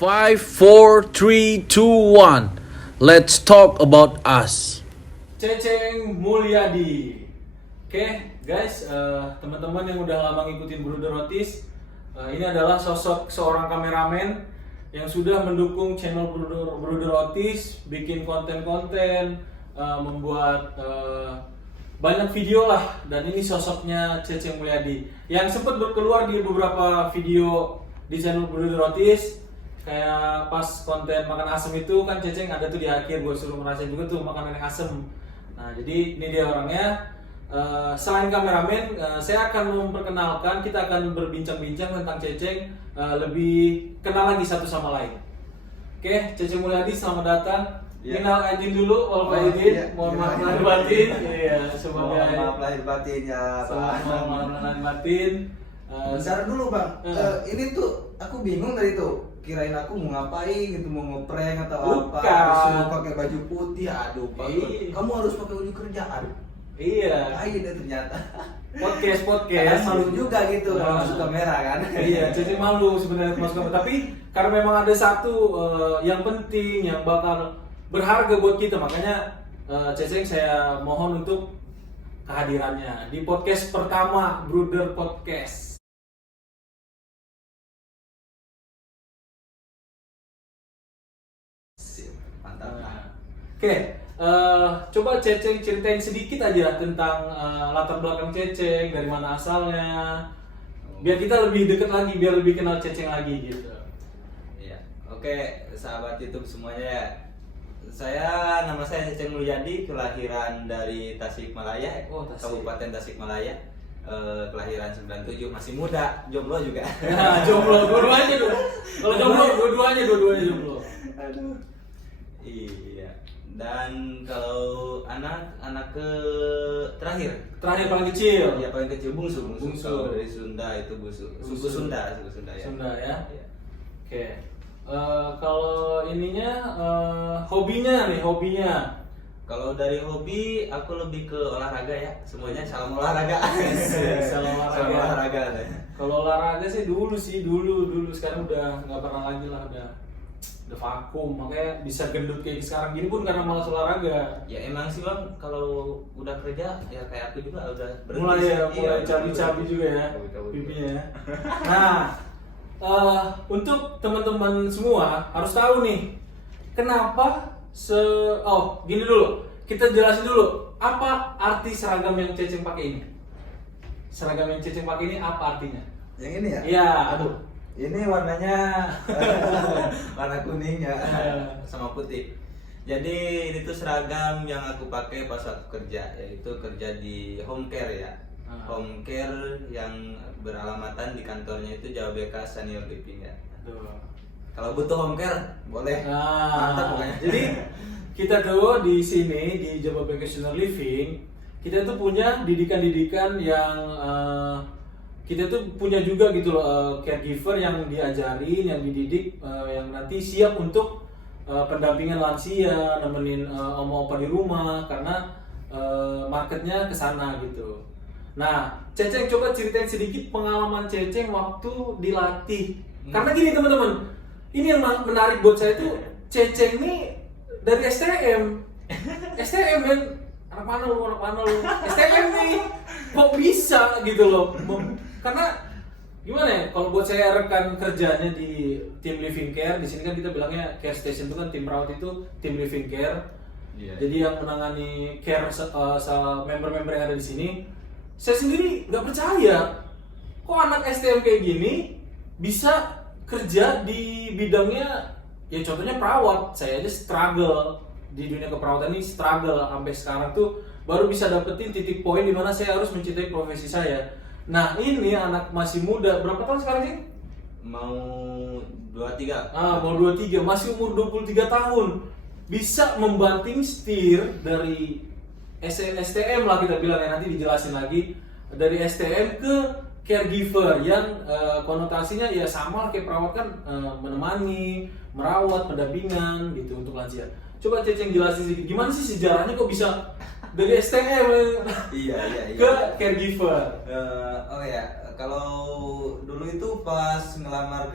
5, 4, 3, 2, 1. Let's talk about us. Ceceng Mulyadi. Oke, guys, teman-teman yang udah lama ngikutin Bruder Otis, ini adalah sosok seorang kameramen yang sudah mendukung channel Bruder Otis, bikin konten-konten, membuat banyak video lah. Dan ini sosoknya Ceceng Mulyadi yang sempat berkeluar di beberapa video di channel Bruder Otis. Kayak pas konten makan asem itu kan Ceceng ada tuh di akhir, gue suruh ngerasain juga tuh makanan yang asem. Nah jadi ini dia orangnya. Selain kameramen, saya akan memperkenalkan, kita akan berbincang-bincang tentang Ceceng, lebih kenal lagi satu sama lain. Oke, Ceceng Mulyadi, selamat datang. Ya. Kenal Aidin dulu, Wal Aidin. Iya. Mohon maaf lahir batin. Iya, sebagai Mohon maaf lahir batin ya Pak. Mohon maaf lahir batin. Bentar dulu Bang, ini tuh aku bingung tadi tuh. Kirain aku mau ngapain gitu, mau ngeprank atau Bukan. apa. Disuruh pakai baju putih, aduh Pak. Iya. Kamu harus pakai baju kerja, aduh. Iya. Lain ya ternyata. Podcast. Karena malu juga gitu kalau masuk kamera kan. Iya, Ceceng malu sebenarnya masuk kamera. Tapi karena memang ada satu yang penting, yang bakal berharga buat kita, makanya Ceceng saya mohon untuk kehadirannya di podcast pertama Bruder Podcast. Mantap. Oke, coba Ceceng ceritain sedikit aja tentang latar belakang Ceceng, dari mana asalnya, biar kita lebih dekat lagi, biar lebih kenal Ceceng lagi gitu. Iya. Oke, sahabat YouTube semuanya ya. Nama saya Ceceng Mulyadi, kelahiran dari Tasikmalaya, Oh, Tasik. Kabupaten Tasikmalaya. Kelahiran 97, masih muda, jomblo juga. Nah, jomblo dua-duanya dong. Kalau jomblo dua-duanya jomblo. Aduh. Iya. Dan kalau anak ke terakhir Paling kecil. ya paling kecil bungsu. Bungsu. Kalau dari Sunda itu suku Sunda ya. Sunda ya. Iya. Oke. Kalau ininya hobinya. Kalau dari hobi aku lebih ke olahraga ya. Semuanya salam olahraga. Salam olahraga. Salam olahraga. Kalau olahraga sih dulu sekarang udah nggak pernah lagi lah, udah vakum, makanya bisa gendut kayak sekarang gini pun karena malas olahraga. Ya emang sih Bang, kalau udah kerja ya kayak aku juga udah Mulai cabi-cabi juga ya pipinya ya. Nah, untuk teman-teman semua harus tahu nih, kenapa gini dulu, kita jelasin dulu apa arti seragam yang Ceceng pakai ini. Seragam yang Ceceng pakai ini apa artinya? Yang ini ya? Iya. Aduh, ini warnanya warna kuning ya, sama putih. Jadi ini tuh seragam yang aku pakai pas aku kerja, yaitu kerja di home care ya. Home care yang beralamatan di kantornya itu Jawa BK Senior Living ya. Kalau butuh home care boleh. Mantap pokoknya. Jadi kita tuh di sini di Jawa BK Senior Living, kita tuh punya didikan-didikan yang kita tuh punya juga gitu loh, caregiver yang diajarin, yang dididik, yang nanti siap untuk pendampingan lansia, nemenin oma opa di rumah, karena marketnya kesana gitu. Nah, Ceceng coba ceritain sedikit pengalaman Ceceng waktu dilatih. Karena gini teman-teman, ini yang menarik buat saya tuh, Ceceng nih dari STM kan, anak mana lu, STM nih, kok bisa gitu loh. Karena gimana ya, kalau buat saya rekan kerjanya di tim living care, di sini kan kita bilangnya care station itu kan tim perawat itu tim living care. Iya. Jadi yang menangani care member-member yang ada di sini, saya sendiri nggak percaya kok anak STM kayak gini bisa kerja di bidangnya, ya contohnya perawat. Saya aja struggle di dunia keperawatan ini, struggle sampai sekarang tuh baru bisa dapetin titik poin di mana saya harus mencintai profesi saya. Nah ini anak masih muda, berapa tahun sekarang sih? Mau 23. Mau 23, masih umur 23 tahun. Bisa membanting setir dari STM lah kita bilang ya, nanti dijelasin lagi. Dari STM ke caregiver yang konotasinya ya sama kayak perawat kan, menemani, merawat, pendampingan gitu untuk lansia. Coba Ceceng jelasin sedikit, gimana sih sejarahnya kok bisa dari STM Iya. ke caregiver. Oh ya, kalau dulu itu pas ngelamar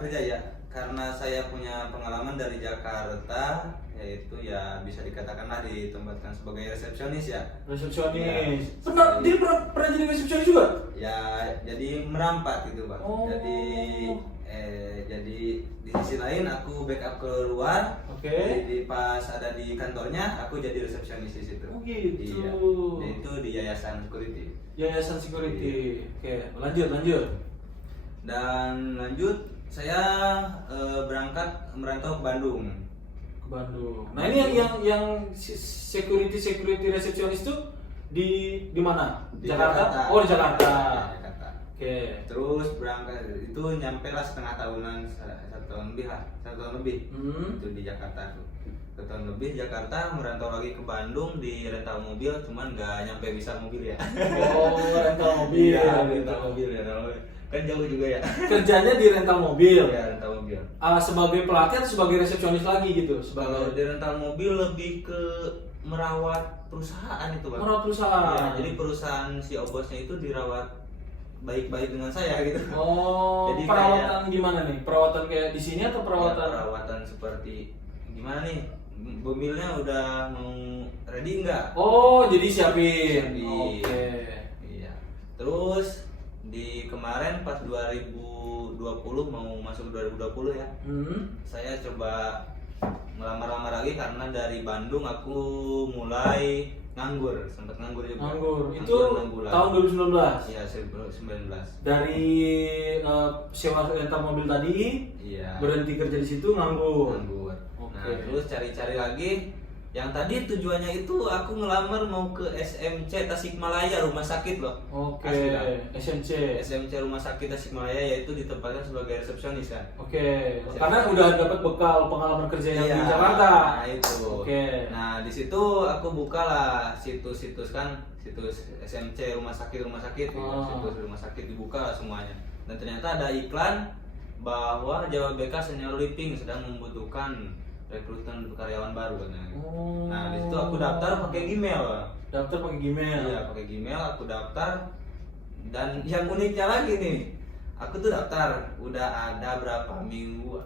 kerja ya, karena saya punya pengalaman dari Jakarta, yaitu ya bisa dikatakanlah ditempatkan sebagai resepsionis ya. Resepsionis. Ya, Pernah jadi resepsionis juga? ya jadi merampat gitu Pak. Oh. Jadi di sisi lain aku backup keluar. Oke. Pas ada di kantornya aku jadi resepsionis di situ. Oh gitu. Iya. Itu di yayasan security. Yayasan security. Oke, lanjut. Dan lanjut saya berangkat merantau ke Bandung. Ke Bandung. Nah, ini yang security resepsionis itu di mana? Di Jakarta. Oh, di Jakarta. Ya, Jakarta. Oke. Terus berangkat itu nyampe lah setengah tahunan, 1 tahun lebih itu di Jakarta tuh. 1 tahun lebih Jakarta, merantau lagi ke Bandung di rental mobil, cuman nggak nyampe bisa mobil ya. Oh, rental mobil. Iya, rental mobil ya, kan jauh juga ya. Kerjanya di rental mobil. Ya, rental mobil. Sebagai pelatih atau sebagai resepsionis lagi gitu? Kalau di rental mobil lebih ke merawat perusahaan itu Bang. Merawat perusahaan. Ya, jadi perusahaan si bosnya itu dirawat baik-baik dengan saya gitu. Oh, Jadi perawatan gimana nih? Perawatan kayak di sini atau perawatan? Ya, perawatan seperti gimana nih? Mobilnya udah mau ready nggak? Oh, jadi siapin. Siapin. Oke. Iya. Terus di kemarin pas 2020 mau masuk 2020 ya. Saya coba ngelamar-lamar lagi karena dari Bandung aku mulai sempat nganggur juga. Nganggur. Itu 6 bulan. tahun 2019. Iya, 2019. Dari sewa rental mobil tadi Iya. berhenti kerja di situ nganggur. Nganggur. Oke. Nah, terus cari-cari lagi. Yang tadi tujuannya itu aku ngelamar mau ke SMC Tasikmalaya, rumah sakit loh. Oke. Asli, Kak. SMC. Rumah sakit Tasikmalaya, yaitu ditempatkan sebagai resepsionis kan. Oke. Karena udah dapat bekal pengalaman kerja yang di Iya, Jakarta. nah itu. Oke. Nah di situ aku bukalah situs-situs kan, situs SMC rumah sakit Oh. situs rumah sakit dibuka lah semuanya. Dan ternyata ada iklan bahwa Jawa BK Senior Living sedang membutuhkan rekrutan karyawan baru katanya. Oh. Nah di situ aku daftar pakai Gmail. Daftar pakai Gmail. Iya pakai Gmail aku daftar. Dan yang uniknya lagi nih, aku tuh daftar udah ada berapa minggu,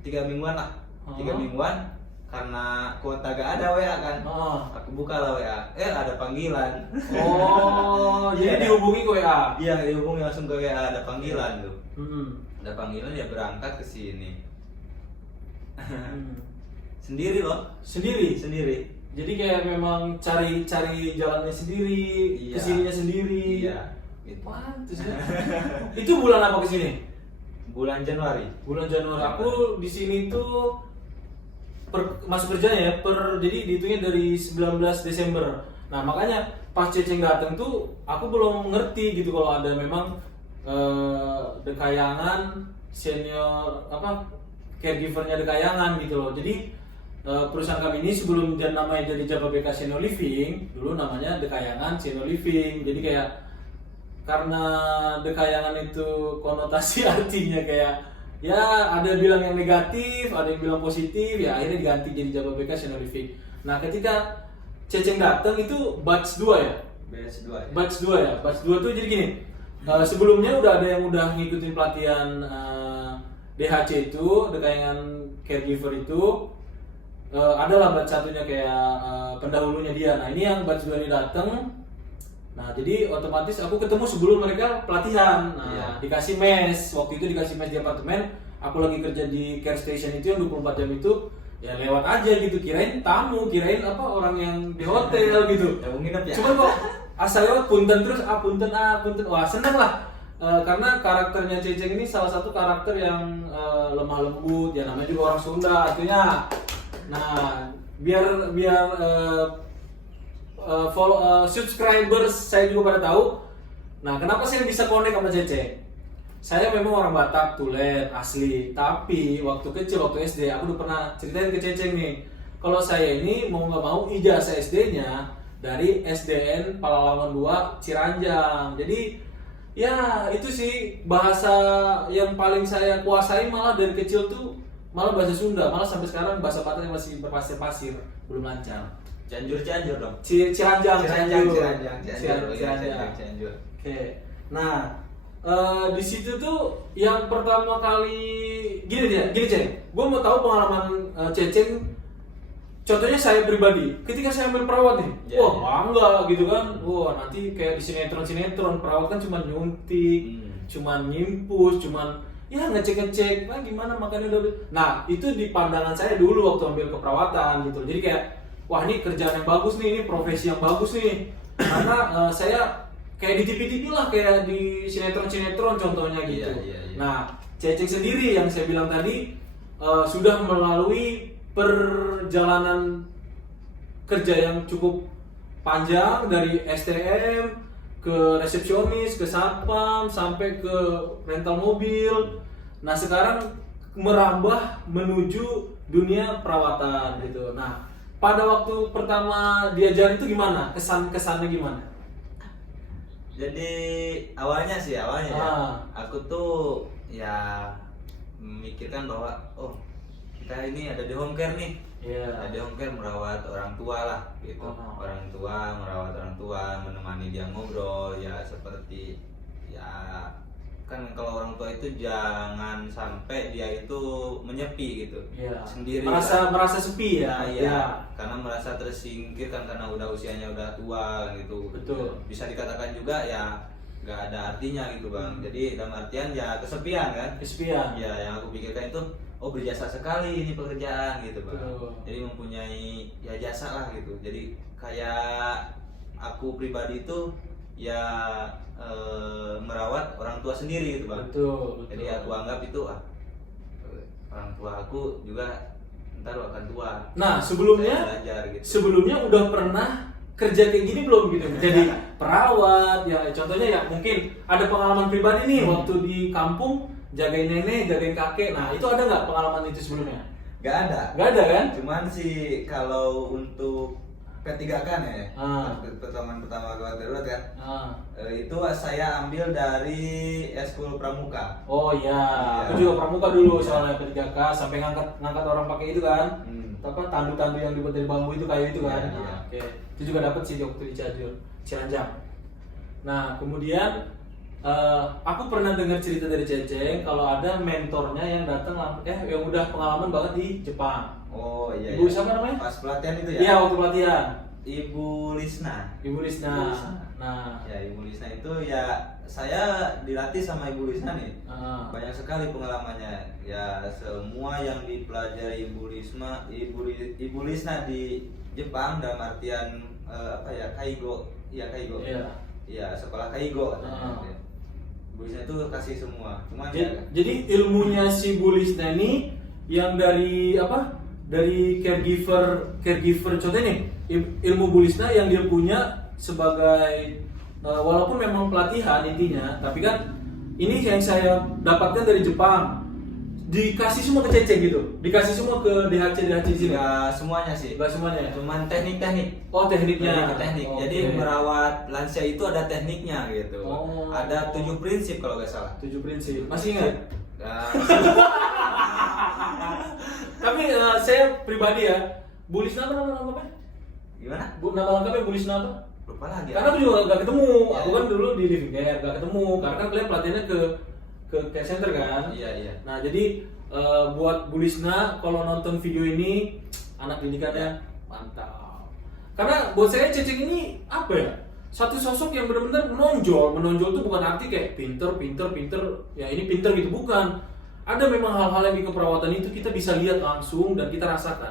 3 mingguan lah, 3 mingguan karena kuota gak ada WA kan. Aku buka lah WA, ada panggilan. Oh, jadi Iya. dihubungi ke WA. Iya dihubungi langsung ke WA, ada panggilan tuh. Hmm. Ada panggilan ya berangkat ke sini. Sendiri loh. Sendiri. Jadi kayak memang cari jalannya sendiri, Iya. kesininya sendiri. Iya. Gitu. Pantes ya. Itu bulan apa kesini? Bulan Januari. Bulan Januari. Aku di sini tuh masuk kerjanya ya jadi dihitungnya dari 19 Desember. Nah makanya pas Ceceng dateng tuh aku belum ngerti gitu kalau ada memang Dekayangan senior caregivernya Dekayangan gitu loh. Jadi perusahaan kami ini sebelum namanya jadi Jababeka Senior Living, dulu namanya Dekayangan Senior Living. Jadi kayak karena Dekayangan itu konotasi artinya kayak ya ada bilang yang negatif, ada yang bilang positif, ya akhirnya diganti jadi Jababeka Senior Living. Nah ketika Ceceng datang itu batch 2 ya? Batch 2 ya? Batch 2 tuh jadi gini, sebelumnya udah ada yang udah ngikutin pelatihan DHC itu, Dekayangan Caregiver itu, adalah batch satunya kayak pendahulunya dia. Nah ini yang batch 2 ini datang. Nah jadi otomatis aku ketemu sebelum mereka pelatihan. Nah Iya. dikasih mes, waktu itu dikasih mes di apartemen. Aku lagi kerja di care station itu yang 24 jam itu, ya lewat aja gitu, kirain tamu, kirain orang yang di hotel gitu. Ya nginep ya. Cuman kok asal lewat punten terus, punten. Wah seneng lah. Karena karakternya Ceceng ini salah satu karakter yang lemah lembut, ya namanya juga orang Sunda artinya. Nah biar subscribers saya juga pada tahu. Nah kenapa saya bisa connect sama Ceceng? Saya memang orang Batak, tulen, asli. Tapi waktu kecil, waktu SD, aku udah pernah ceritain ke Ceceng nih. Kalau saya ini mau nggak mau ijazah SD-nya dari SDN Palawangan 2 Ciranjang. Jadi ya itu sih bahasa yang paling saya kuasai, malah dari kecil tuh malah bahasa Sunda. Malah sampai sekarang bahasa Batak masih berpasir-pasir, belum lancar. Cianjur dong. Ciranjang. Cianjur. Oke. Nah, di situ tuh yang pertama kali gini Ceng. Gue mau tahu pengalaman Ceceng. Contohnya saya pribadi, ketika saya ambil perawat nih, wah bangga gitu kan. Wah, nanti kayak di sinetron perawat kan cuma nyuntik, cuma nyimpus, cuma ya ngecek, nah gimana makannya udah. Nah, itu di pandangan saya dulu waktu ambil keperawatan gitu. Jadi kayak wah ini kerjaan yang bagus nih, ini profesi yang bagus nih. Karena saya kayak di TV-TV lah, kayak di sinetron contohnya gitu. Iya. Nah, Ceceng sendiri yang saya bilang tadi sudah melalui perjalanan kerja yang cukup panjang dari STM ke resepsionis, ke satpam, sampai ke rental mobil. Nah, sekarang merambah menuju dunia perawatan gitu. Nah, pada waktu pertama diajarin itu gimana? Kesannya gimana? Jadi awalnya ya, aku tuh ya memikirkan bahwa kita ini ada di home care nih. Ada di home care merawat orang tua lah gitu. Orang tua, merawat orang tua, menemani dia ngobrol ya, seperti ya kan kalau orang tua itu jangan sampai dia itu menyepi gitu. Sendiri merasa sepi ya. Karena merasa tersingkirkan karena udah usianya udah tua gitu. Betul. Bisa dikatakan juga ya nggak ada artinya gitu Bang. Jadi dalam artian ya kesepian kan. Ya, yang aku pikirkan itu berjasa sekali ini pekerjaan gitu Bang. Jadi mempunyai ya jasa lah gitu. Jadi kayak aku pribadi itu ya merawat orang tua sendiri gitu Bang. Betul. Jadi aku anggap itu orang tua aku juga ntar akan tua. Nah, sebelumnya gitu. Sebelumnya udah pernah kerja kayak gini belum gitu? Jadi perawat ya, contohnya ya mungkin ada pengalaman pribadi nih waktu di kampung jagain nenek, jagain kakek. Nah, itu ada nggak pengalaman itu sebelumnya? Gak ada kan? Cuman sih kalau untuk P3K ya, pertemuan pertama keluarga darurat kan, itu saya ambil dari Eskul Pramuka. Oh iya, aku juga Pramuka dulu soalnya P3K sampai ngangkat orang pakai itu kan, apa tandu-tandu yang dibuat dari bambu itu, kayu itu kan. Oke, itu juga dapat sih waktu di Ciranjang. Nah kemudian aku pernah dengar cerita dari Ceceng kalau ada mentornya yang datang yang udah pengalaman banget di Jepang. Oh iya. Ibu siapa namanya? Pas pelatihan itu ya? Iya, waktu pelatihan. Ibu Lisna. Nah, ya Ibu Lisna itu ya saya dilatih sama Ibu Lisna nih. Banyak sekali pengalamannya. Ya semua yang dipelajari Ibu Lisna di Jepang dalam artian Kaigo. Kaigo. Iya, sekolah Kaigo katanya. Bu Lisna itu kasih semua. Cuman jadi ilmunya si Bu Lisna ini yang dari dari caregiver contohnya nih, ilmu Bu Lisna yang dia punya sebagai walaupun memang pelatihan intinya, tapi kan ini yang saya dapatkan dari Jepang, dikasih semua ke Ceceng gitu, dikasih semua ke DHC di sini. Nggak semuanya sih. Nggak semuanya. Cuman teknik. Oh, tekniknya. Teknik. Jadi merawat lansia itu ada tekniknya gitu. Ada 7 prinsip kalau nggak salah. 7 prinsip. Masih ingat? Tapi saya pribadi ya, Bu Lisna apa nama lengkapnya? Gimana? Nama lengkapnya Bu Lisna apa? Lupa lagi. Karena aku juga gak ketemu. Aku kan dulu di living care, gak ketemu. Karena kan kalian pelatihannya ke care center kan? Iya. Nah jadi buat Bu Lisna kalau nonton video ini, anak didikannya mantap. Karena buat saya Ceceng ini apa ya? Satu sosok yang benar-benar menonjol. Menonjol itu bukan arti kayak pinter. Ya ini pinter gitu, bukan. Ada memang hal-hal yang di keperawatan itu kita bisa lihat langsung dan kita rasakan.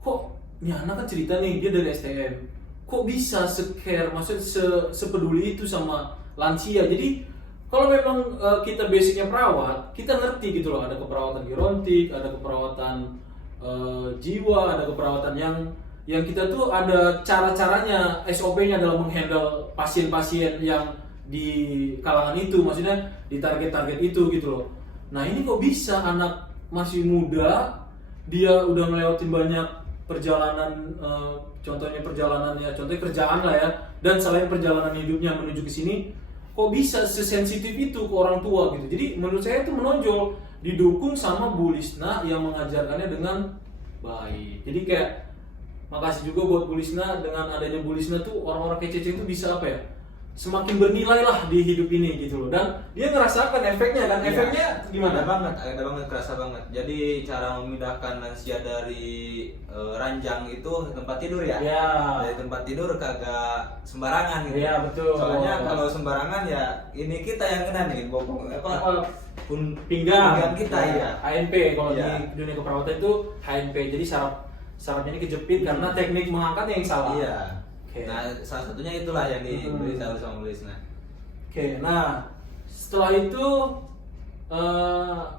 Kok ini anak kan cerita nih, dia dari STM. Kok bisa se-care, maksudnya sepeduli itu sama lansia. Jadi kalau memang kita basicnya perawat, kita ngerti gitu loh. Ada keperawatan gerontik, ada keperawatan jiwa, ada keperawatan yang kita tuh ada cara-caranya, SOP-nya dalam menghandle pasien-pasien yang di kalangan itu, maksudnya di target-target itu gitu loh. Nah ini kok bisa anak masih muda, dia udah ngelewatin banyak perjalanan, contohnya kerjaan lah ya, dan selain perjalanan hidupnya menuju ke sini, kok bisa sesensitif itu ke orang tua gitu. Jadi menurut saya itu menonjol, didukung sama Bu Lisna yang mengajarkannya dengan baik. Jadi kayak makasih juga buat Bu Lisna. Dengan adanya Bu Lisna tuh orang-orang kayak Cece itu bisa apa ya, semakin bernilai lah di hidup ini gitu loh. Dan dia ngerasakan efeknya kan. Iya. Efeknya gimana? Ada banget, kerasa banget. Jadi cara memindahkan lansia dari ranjang itu tempat tidur ya. Iya. Dari tempat tidur kagak sembarangan gitu. Iya, betul. Soalnya kalau sembarangan ya ini kita yang kena nih, bokong apa pun Pinggang kita ya. HNP kalau Iya. di dunia keperawatan itu HNP. Jadi syaratnya ini kejepit karena teknik mengangkatnya yang salah. Iya. Oke. Nah, salah satunya itulah yang diberitahu sama Bu Lisna. Oke, nah setelah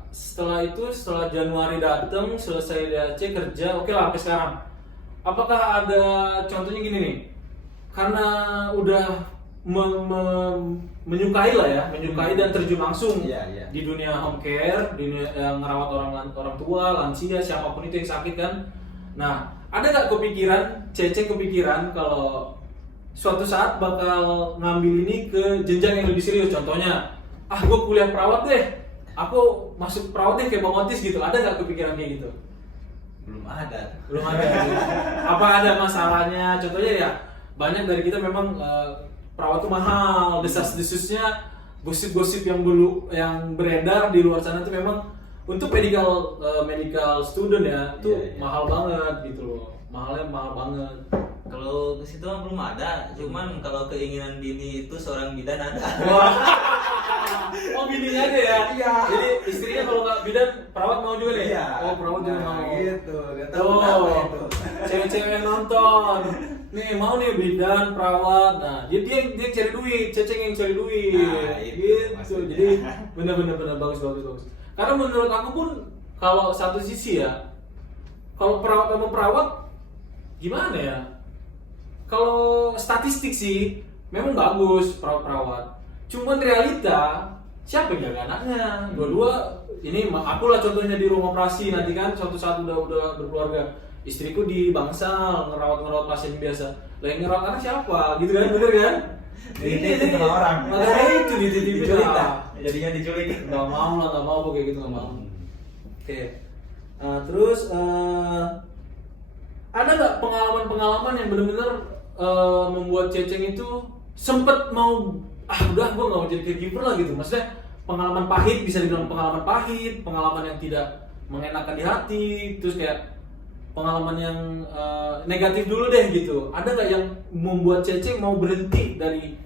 setelah Januari datang, selesai DAC kerja, oke lah sampai sekarang. Apakah ada contohnya gini nih? Karena udah menyukai lah ya, menyukai dan terjun langsung Iya. di dunia home care, di dunia ngerawat orang tua, lansia, siapapun itu yang sakit kan. Nah, ada nggak Cece kepikiran kalau suatu saat bakal ngambil ini ke jenjang yang lebih serius? Contohnya, gue kuliah perawat deh, aku masuk perawat deh kayak Bang Otis gitu. Ada nggak kepikiran kayak gitu? Belum ada. Belum ada. Gitu. Apa ada masalahnya? Contohnya ya, banyak dari kita memang perawat tuh mahal, desas-desusnya, gosip-gosip yang beredar di luar sana itu memang untuk medical student ya, itu Iya. mahal banget gitu loh. Mahalnya mahal banget. Kalau ke situ mah belum ada, cuman kalau keinginan dini itu seorang bidan ada. Wah. Oh bininya aja ya? Iya. Jadi istrinya kalau nggak bidan, perawat mau juga nih? Iya. Oh perawat juga Nah, mau. gitu. Gak tahu kenapa itu. Cewek-cewek yang nonton, nih mau nih bidan, perawat. Nah dia cari duit, Ceceng yang cari duit. Nah, itu gitu. maksudnya. Jadi benar bagus. Karena menurut aku pun kalau satu sisi ya, kalau perawat sama perawat gimana ya? Kalau statistik sih memang bagus perawat-perawat. Cuman realita siapa yang jaga anaknya? Dua-dua ini aku lah contohnya di ruang operasi nanti kan suatu saat udah berkeluarga. Istriku di bangsal ngerawat pasien biasa. Lah yang ngerawat anak siapa? Gitu kan, bener kan? Dititip sama orang. Makanya itu dititipin. Diculik lah. Jadinya diculik. Nggak mau aku kayak gitu nggak mau. Oke. Terus ada nggak pengalaman yang benar-benar membuat Ceceng itu sempet mau udah gue nggak mau jadi caregiver lah gitu. Maksudnya pengalaman pahit, bisa dibilang pengalaman pahit, pengalaman yang tidak mengenakan di hati, terus kayak pengalaman yang negatif dulu deh gitu. Ada nggak yang membuat Ceceng mau berhenti dari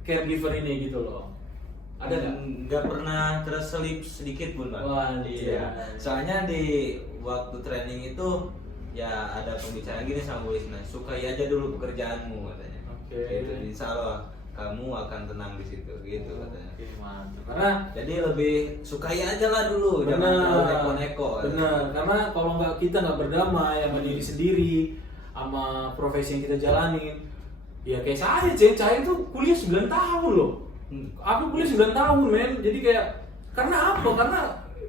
caregiver ini gitu loh? Ada nggak? Nggak pernah terselip sedikit pun, Bang. Wah, Iya. Soalnya di waktu training itu ya ada pembicaraan gini sama Bu Lisna, sukai aja dulu pekerjaanmu katanya. Oke. Gitu, insya Allah kamu akan tenang di situ, gitu katanya. Oke, mantap. Karena Jadi lebih sukai aja lah dulu, jangan terlalu neko-neko. Benar, karena kalau kita nggak berdamai sama diri sendiri, sama profesi yang kita jalanin, ya kayak saya itu kuliah 9 tahun loh. Aku kuliah 9 tahun men, jadi kayak karena apa? Karena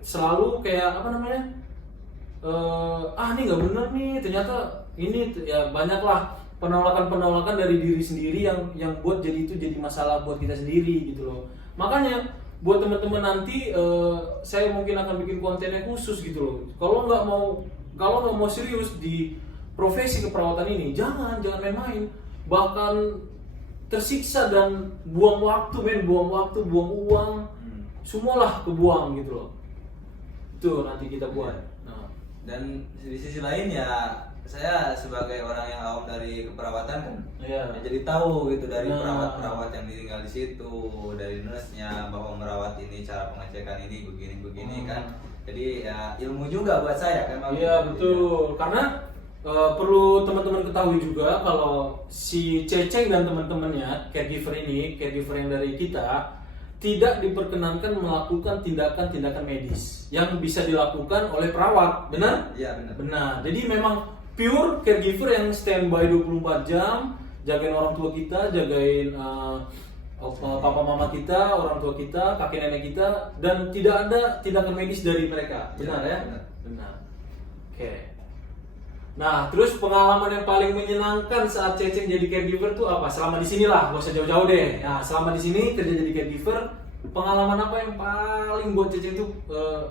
selalu kayak apa namanya? Ini nggak bener nih, ternyata ini ya banyaklah penolakan dari diri sendiri yang buat jadi masalah buat kita sendiri gitu loh. Makanya buat teman-teman nanti saya mungkin akan bikin kontennya khusus gitu loh. Kalau nggak mau serius di profesi keperawatan ini, jangan main-main, bahkan tersiksa dan buang waktu, buang uang, semualah kebuang gitu loh. Itu nanti kita buat. Nah. Dan di sisi lain ya saya sebagai orang yang awam dari keperawatan kan, Iya. ya jadi tahu gitu dari Nah. perawat-perawat yang tinggal di situ, dari nurse-nya bahwa merawat ini cara pengecekan ini begini kan. Jadi ya ilmu juga buat saya kan. Bang. Iya betul, karena perlu teman-teman ketahui juga kalau si Ceceng dan teman-temannya caregiver yang dari kita tidak diperkenankan melakukan tindakan-tindakan medis yang bisa dilakukan oleh perawat, benar? Iya benar. Benar. Jadi memang pure caregiver yang standby 24 jam, jagain orang tua kita, jagain papa mama kita, orang tua kita, kakek nenek kita, dan tidak ada tindakan medis dari mereka. Benar ya? Benar. Oke. Nah, terus pengalaman yang paling menyenangkan saat Ceceng jadi caregiver tuh apa? Selama di sini lah, gak usah jauh-jauh deh. Nah, selama di sini kerja jadi caregiver, pengalaman apa yang paling buat Ceceng tuh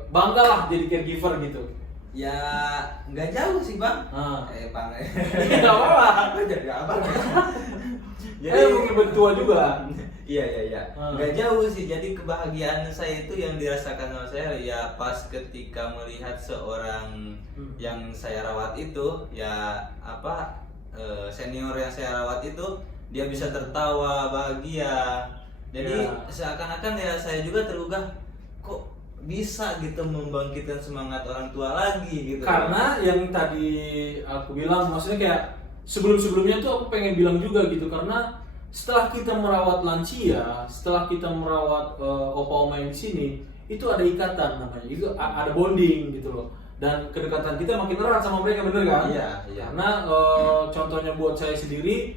bangga lah jadi caregiver gitu? Ya nggak jauh sih bang. Ah. Bang. Nggak apa-apa. Jadi abang. Mungkin bertua juga. Iya. Nggak jauh sih. Jadi kebahagiaan saya itu yang dirasakan sama saya ya pas ketika melihat seorang yang saya rawat itu ya senior yang saya rawat itu dia bisa tertawa bahagia. Jadi seakan-akan ya saya juga tergugah kok bisa gitu membangkitkan semangat orang tua lagi gitu. Karena yang tadi aku bilang, maksudnya kayak sebelum-sebelumnya tuh aku pengen bilang juga gitu, karena setelah kita merawat lansia, setelah kita merawat opa oma yang di sini, itu ada ikatan namanya, itu ada bonding gitu loh. Dan kedekatan kita makin erat sama mereka, bener kan? Iya. Karena contohnya buat saya sendiri,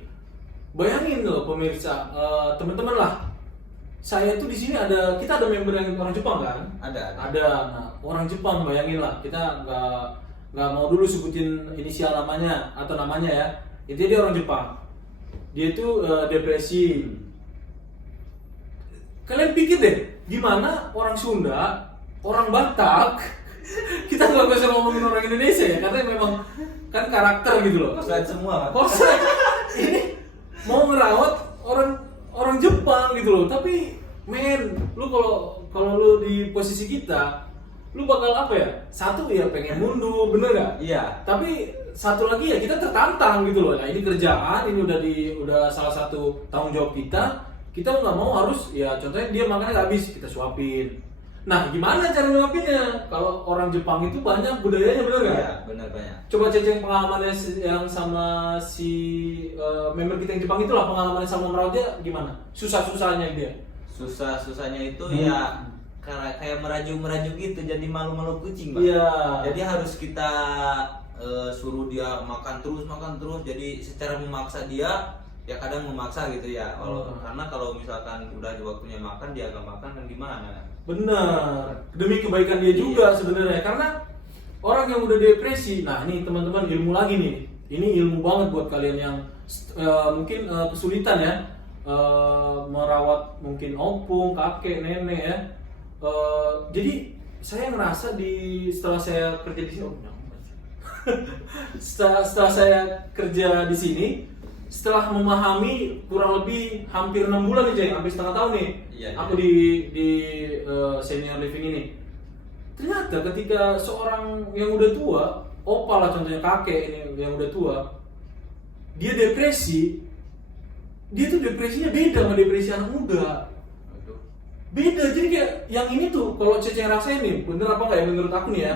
bayangin loh pemirsa, teman-teman lah. Saya tuh di sini kita ada member yang orang Jepang kan? Ada. Nah, orang Jepang, bayangin lah, kita nggak mau dulu sebutin inisial namanya atau namanya ya. Itu dia orang Jepang. Dia itu depresi. Kalian pikir deh, gimana orang Sunda, orang Batak, kita nggak bisa ngomongin orang Indonesia ya, karena memang kan karakter gitu loh. Koslet semua. Koslet. Ini mau ngerawat orang Jepang gitu loh, tapi lu kalau lu di posisi kita, lu bakal apa ya? Satu ya pengen mundur, bener gak? Iya. Tapi satu lagi ya kita tertantang gitu loh. Nah ini kerjaan, ini udah salah satu tanggung jawab kita. Kita nggak mau harus ya contohnya dia makannya nggak habis kita suapin. Nah gimana cara nyuapinnya? Kalau orang Jepang itu banyak budayanya, bener gak? Iya, benar banyak. Coba ceceng pengalamannya yang sama si member kita yang Jepang itulah, pengalamannya sama merawat dia gimana? Susah-susahnya dia. Susahnya itu ya karena kayak merajuk gitu, jadi malu-malu kucing bang. Iya. Jadi harus kita suruh dia makan terus. Jadi secara memaksa dia ya kadang memaksa gitu ya. Karena kalau misalkan udah waktunya makan dia nggak makan kan gimana? Benar. Demi kebaikan dia juga sebenarnya, karena orang yang udah depresi. Nah ini teman-teman ilmu lagi nih. Ini ilmu banget buat kalian yang mungkin kesulitan ya merawat mungkin opung, kakek, nenek ya. Jadi saya ngerasa setelah saya kerja di sini, setelah saya kerja di sini, setelah memahami kurang lebih hampir 6 bulan nih, Ceng, hampir setengah tahun nih, aku di senior living ini. Ternyata ketika seorang yang udah tua, opa lah contohnya, kakek ini yang udah tua, dia depresi, dia tuh depresinya beda sama depresi anak muda. Beda, jadi kayak yang ini tuh kalau Cece rasain nih, bener apa nggak ya menurut aku nih ya?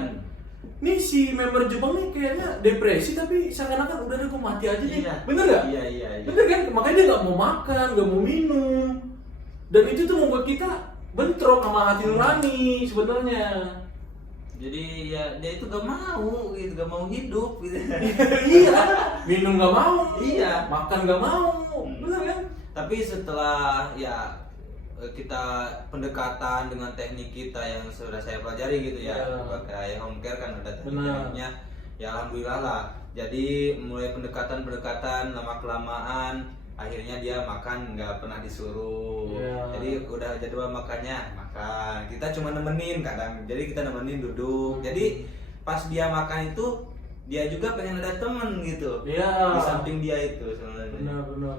Nih si member Jepang nih kayaknya depresi tapi seakan-akan udah gue mati aja nih, bener nggak? Iya. Bener kan? Makanya dia nggak mau makan, nggak mau minum, dan itu tuh membuat kita bentrok sama hati nurani sebenarnya. Jadi ya dia itu gak mau gitu, gak mau hidup gitu. Iya, minum nggak mau, Iya. makan nggak mau, bener kan? Tapi setelah ya kita pendekatan dengan teknik kita yang sudah saya pelajari gitu ya, pakai home care kan ada tekniknya. Ya alhamdulillah lah. Jadi mulai pendekatan lama kelamaan akhirnya dia makan nggak pernah disuruh. Jadi udah jadwal makannya makan. Kita cuma nemenin kadang. Jadi kita nemenin duduk. Jadi pas dia makan itu dia juga pengen ada temen gitu. Di samping dia itu sebenarnya. Benar.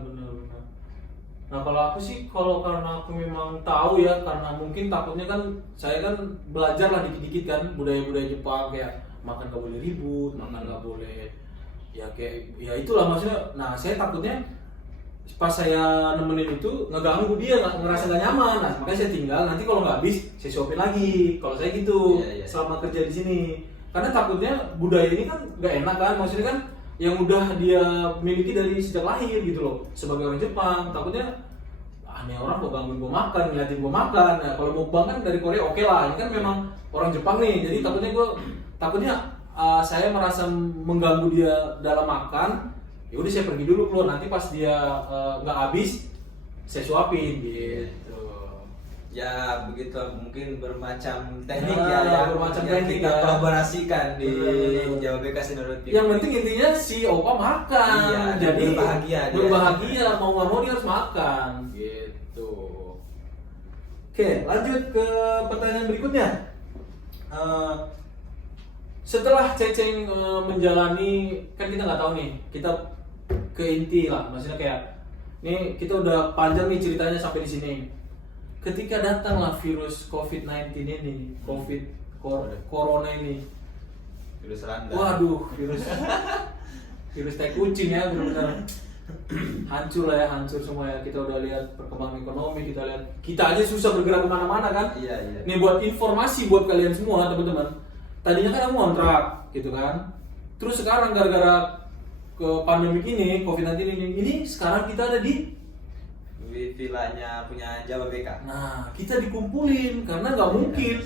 Nah kalau aku sih, karena aku memang tahu ya, karena mungkin takutnya kan saya kan belajar lah dikit-dikit kan budaya-budaya Jepang, kayak makan gak boleh ribut, makan gak boleh ya kayak ya itulah maksudnya. Nah saya takutnya pas saya nemenin itu ngeganggu dia, ngerasa gak nyaman. Nah makanya saya tinggal, nanti kalau nggak habis saya suapin lagi. Kalau saya gitu selama kerja di sini, karena takutnya budaya ini kan gak enak kan, maksudnya kan yang udah dia miliki dari sejak lahir gitu loh sebagai orang Jepang. Takutnya nih orang kok gangguin gue makan, ngeliatin gue makan. Nah kalau mukbang kan dari Korea oke lah, ini kan memang orang Jepang nih, jadi takutnya saya merasa mengganggu dia dalam makan. Ya udah saya pergi dulu keluar, nanti pas dia nggak habis saya suapin gitu. Ya begitu, mungkin bermacam teknik bermacam yang teknik kita ya. kolaborasikan di Jawa BK Senior Living. Yang penting intinya si opa makan, jadi berbahagia mau nggak mau dia harus makan gitu. Oke, lanjut ke pertanyaan berikutnya. setelah Ceceng menjalani, kan kita nggak tahu nih, kita ke inti lah, maksudnya kayak nih kita udah panjang nih ceritanya sampai di sini. Ketika datanglah virus COVID-19 ini, corona ini, Virus randa. waduh, virus tai kucing ya, benar-benar hancur lah ya, hancur semua ya. Kita udah lihat perkembangan ekonomi, kita aja susah bergerak kemana-mana kan. Iya. Nih buat informasi buat kalian semua teman-teman, tadinya kan aku ngontrak gitu kan, terus sekarang gara-gara ke pandemi ini, COVID-19 ini sekarang kita ada di Villanya punya Jawa BK. Nah, kita dikumpulin karena nggak mungkin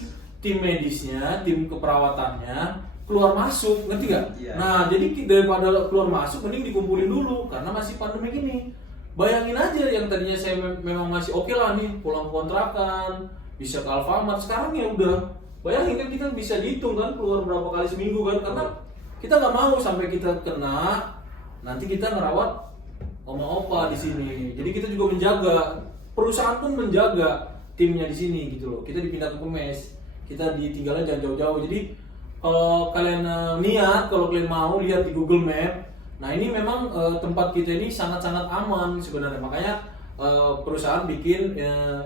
tim medisnya, tim keperawatannya keluar masuk, ngerti nggak? Iya. Nah, jadi daripada keluar masuk, mending dikumpulin dulu karena masih pandemi ini. Bayangin aja yang tadinya saya memang masih oke lah nih, pulang kontrakan, bisa ke Alfamart, sekarang ya udah. Bayangin kan kita bisa dihitung kan keluar berapa kali seminggu kan, karena kita nggak mau sampai kita kena, nanti kita ngerawat oma opa di sini. Jadi kita juga menjaga, perusahaan pun menjaga timnya di sini gitu loh. Kita dipindah ke Kemes, kita ditinggalnya jangan jauh-jauh. Jadi kalau kalian niat, kalau kalian mau lihat di Google Map, nah ini memang tempat kita ini sangat-sangat aman sebenarnya. Makanya perusahaan bikin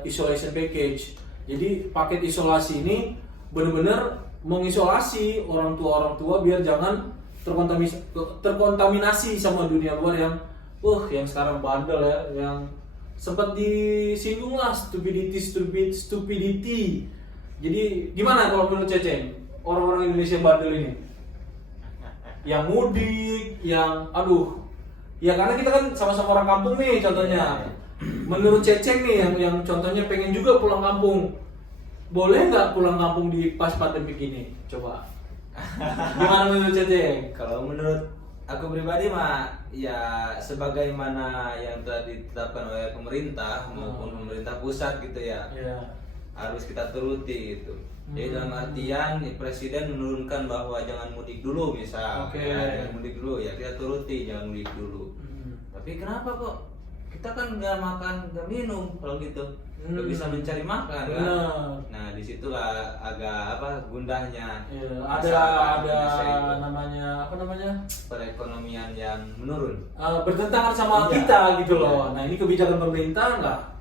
isolation package. Jadi paket isolasi ini benar-benar mengisolasi orang tua biar jangan terkontaminasi sama dunia luar yang sekarang bandel ya, yang sempat disinggung lah stupidity. Jadi gimana kalau menurut Ceceng, orang-orang Indonesia bandel ini? Yang mudik, yang ya karena kita kan sama-sama orang kampung nih contohnya. Menurut Ceceng nih yang contohnya pengen juga pulang kampung, boleh nggak pulang kampung di pas pandemi gini? Coba. Gimana menurut Ceceng? Kalau menurut aku pribadi mah ya sebagaimana yang telah ditetapkan oleh pemerintah maupun pemerintah pusat gitu ya. Yeah. Harus kita turuti gitu. Jadi dalam artian presiden menurunkan bahwa jangan mudik dulu misal. Oke. Ya, jangan mudik dulu ya kita turuti jangan mudik dulu. Tapi kenapa kok kita kan nggak makan nggak minum kalau gitu nggak bisa mencari makan kan? Nah disitulah agak gundahnya. Ya, masyarakat ada Indonesia itu. namanya Perekonomian yang menurun. bertentangan sama Iya. kita gitu loh. Iya. Nah ini kebijakan pemerintah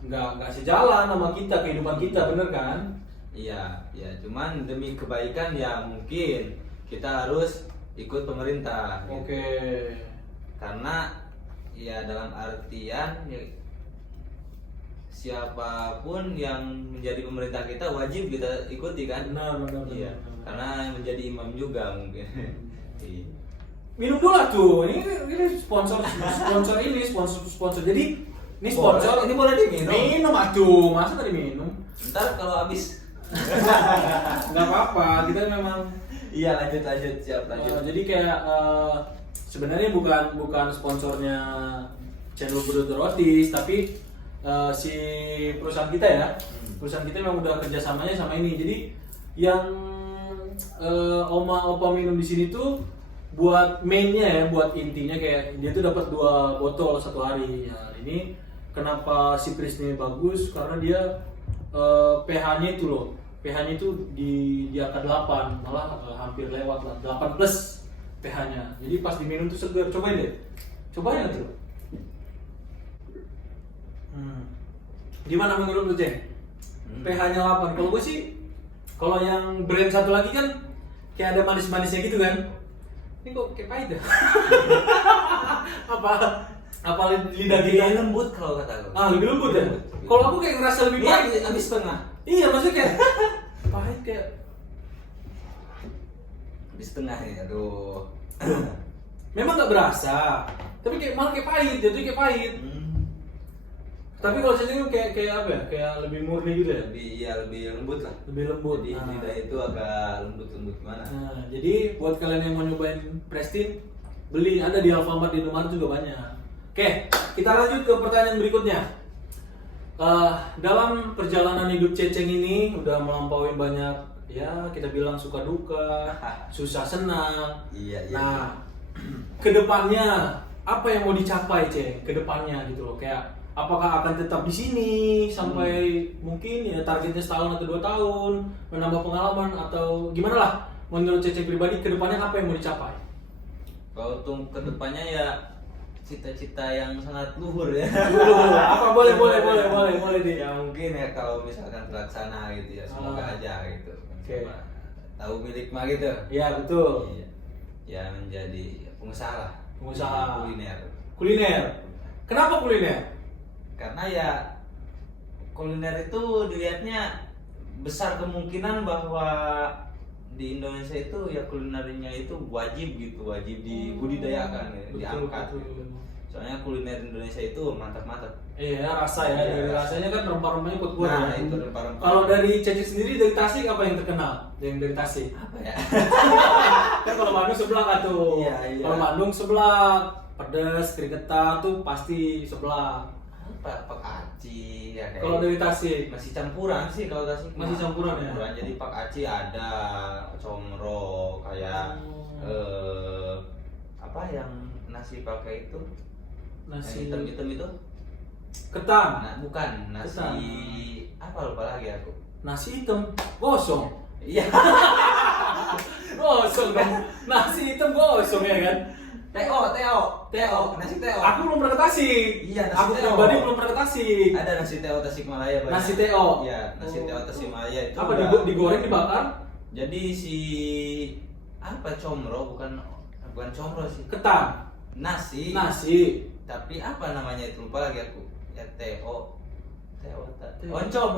nggak sejalan sama kita, kehidupan kita, bener kan? Iya, ya cuman demi kebaikan ya mungkin kita harus ikut pemerintah. Gitu. Oke. Karena ya dalam artian ya, siapapun yang menjadi pemerintah kita wajib kita ikuti kan? Benar. Iya. Karena menjadi imam juga mungkin. Iya. Minum dulu lah tuh. Ini sponsor Jadi ini sponsor. Ini boleh diminum. Minum atuh. Masa tadi minum? Ntar kalau habis. Nggak apa-apa. Kita memang. Iya lanjut siap lanjut. Jadi kayak sebenarnya bukan sponsornya channel Bruto Rotis, tapi si perusahaan kita ya, perusahaan kita memang udah kerjasamanya sama ini. Jadi yang oma opa minum di sini tuh buat mainnya ya, buat intinya kayak dia tuh dapat 2 botol satu hari. Ya ini kenapa si Pris ini bagus karena dia pH-nya itu loh. pH-nya itu di angka 8, malah hampir lewat lah, 8 plus pH-nya. Jadi pas diminum tuh segar. Cobain deh. Cobain tuh. Gimana menurut lu, Ceng? pH-nya 8. Kalau gue sih, kalau yang brand satu lagi kan kayak ada manis-manisnya gitu kan. Ini kok kayak pahit ya? Apa lidah kita lembut kalau kata gue. lebih lembut ya? Kalau aku kayak ngerasa lebih pahit. Iya, habis setengah. Iya, maksudnya kayak pahit kayak Habis setengah ya, aduh. memang nggak berasa, tapi kayak malah kayak pahit, jatuhnya kayak pahit. Tapi kalau saya itu kayak apa ya? Kayak lebih murni gitu ya? Lebih lembut lah. Lebih lembut. Jadi lidah itu agak lembut gimana? Nah, jadi buat kalian yang mau nyobain Prestin, beli, ada di Alfamart, di Indomaret juga banyak. Oke, kita lanjut ke pertanyaan berikutnya. Dalam perjalanan hidup Ceceng ini udah melampaui banyak, ya kita bilang suka duka, susah senang. Iya. Nah, kedepannya apa yang mau dicapai, Ceng? Kedepannya gitu loh, kayak apakah akan tetap di sini sampai mungkin ya targetnya setahun atau 2 tahun, menambah pengalaman atau gimana lah? menurut Ceceng pribadi kedepannya apa yang mau dicapai? Kalau untuk kedepannya ya cita-cita yang sangat luhur ya. Apa boleh di. Ya mungkin ya kalau misalkan terlaksana gitu ya, semoga aja gitu. Oke. Tahu milik mah gitu. Iya betul. Iya. Ya menjadi pengusaha lah. Pengusaha. Kuliner. Kenapa kuliner? Karena ya kuliner itu dilihatnya besar kemungkinan bahwa di Indonesia itu ya kulinernya itu wajib dibudidayakan ya, diangkat. Betul. Soalnya kuliner Indonesia itu mantap-mantap. Iya rasa ya, dari rasanya kan rempah-rempahnya kuat-kuat. Nah, ya. itu rempah-rempah. Kalau dari Ceceng sendiri dari Tasik apa yang terkenal? Yang dari Tasik? Apa ya? Kan kalau Bandung sebelah kan tuh. Iya. Kalau Bandung sebelah, pedas, keringetan tuh pasti sebelah. Pak aci ya kayak. Kalau dari Tasik masih campuran sih kalau Tasik. Masih campuran ya? Jadi pak aci ada, comro kayak apa yang nasi pakai itu? Nasi Yang hitam itu? ketan. Nah, bukan nasi Ketan. apa lupa lagi aku. Nasi hitam gosong. Iya. Gosong kan. Nasi hitam gosong ya kan. Teo, nasi Teo. Aku belum pernah ke Tasik. Iya, nasi Aku Teo. pribadi belum pernah ke Tasik. Ada nasi Teo Tasikmalaya banyak. Nasi Teo. Iya, nasi Teo Tasikmalaya itu. Apa udah- digoreng dibakar? Jadi si apa comro bukan comro sih. Ketan. Nasi. Tapi apa namanya itu lupa lagi aku. Ya Teo. Oncom.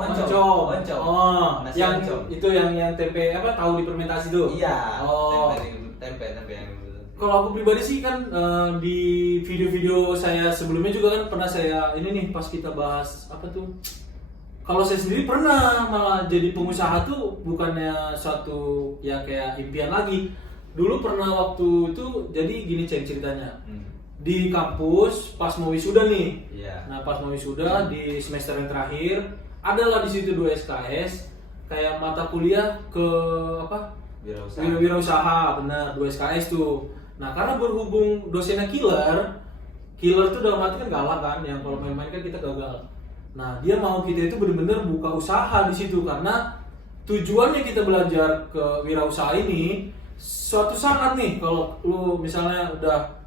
Oh, Nasi yang oncom. itu yang tempe apa tahu difermentasi tuh. Iya. Oh. Tempe yang betul. Kalau aku pribadi sih kan di video-video saya sebelumnya juga kan pernah saya ini nih pas kita bahas apa tuh. Kalau saya sendiri pernah malah jadi pengusaha tuh bukannya suatu ya kayak impian lagi. Dulu pernah waktu itu jadi gini Ceng ceritanya. Di kampus pas mau wisuda nih. Iya. Nah pas mau wisuda di semester yang terakhir adalah di situ 2 SKS kayak mata kuliah ke apa? Wirausaha, benar 2 SKS tuh. Nah karena berhubung dosennya killer tuh dalam arti kan galak kan, yang kalau main-main kan kita gagal. Nah dia mau kita itu benar-benar buka usaha di situ karena tujuannya kita belajar ke wirausaha ini suatu saat nih kalau lu misalnya udah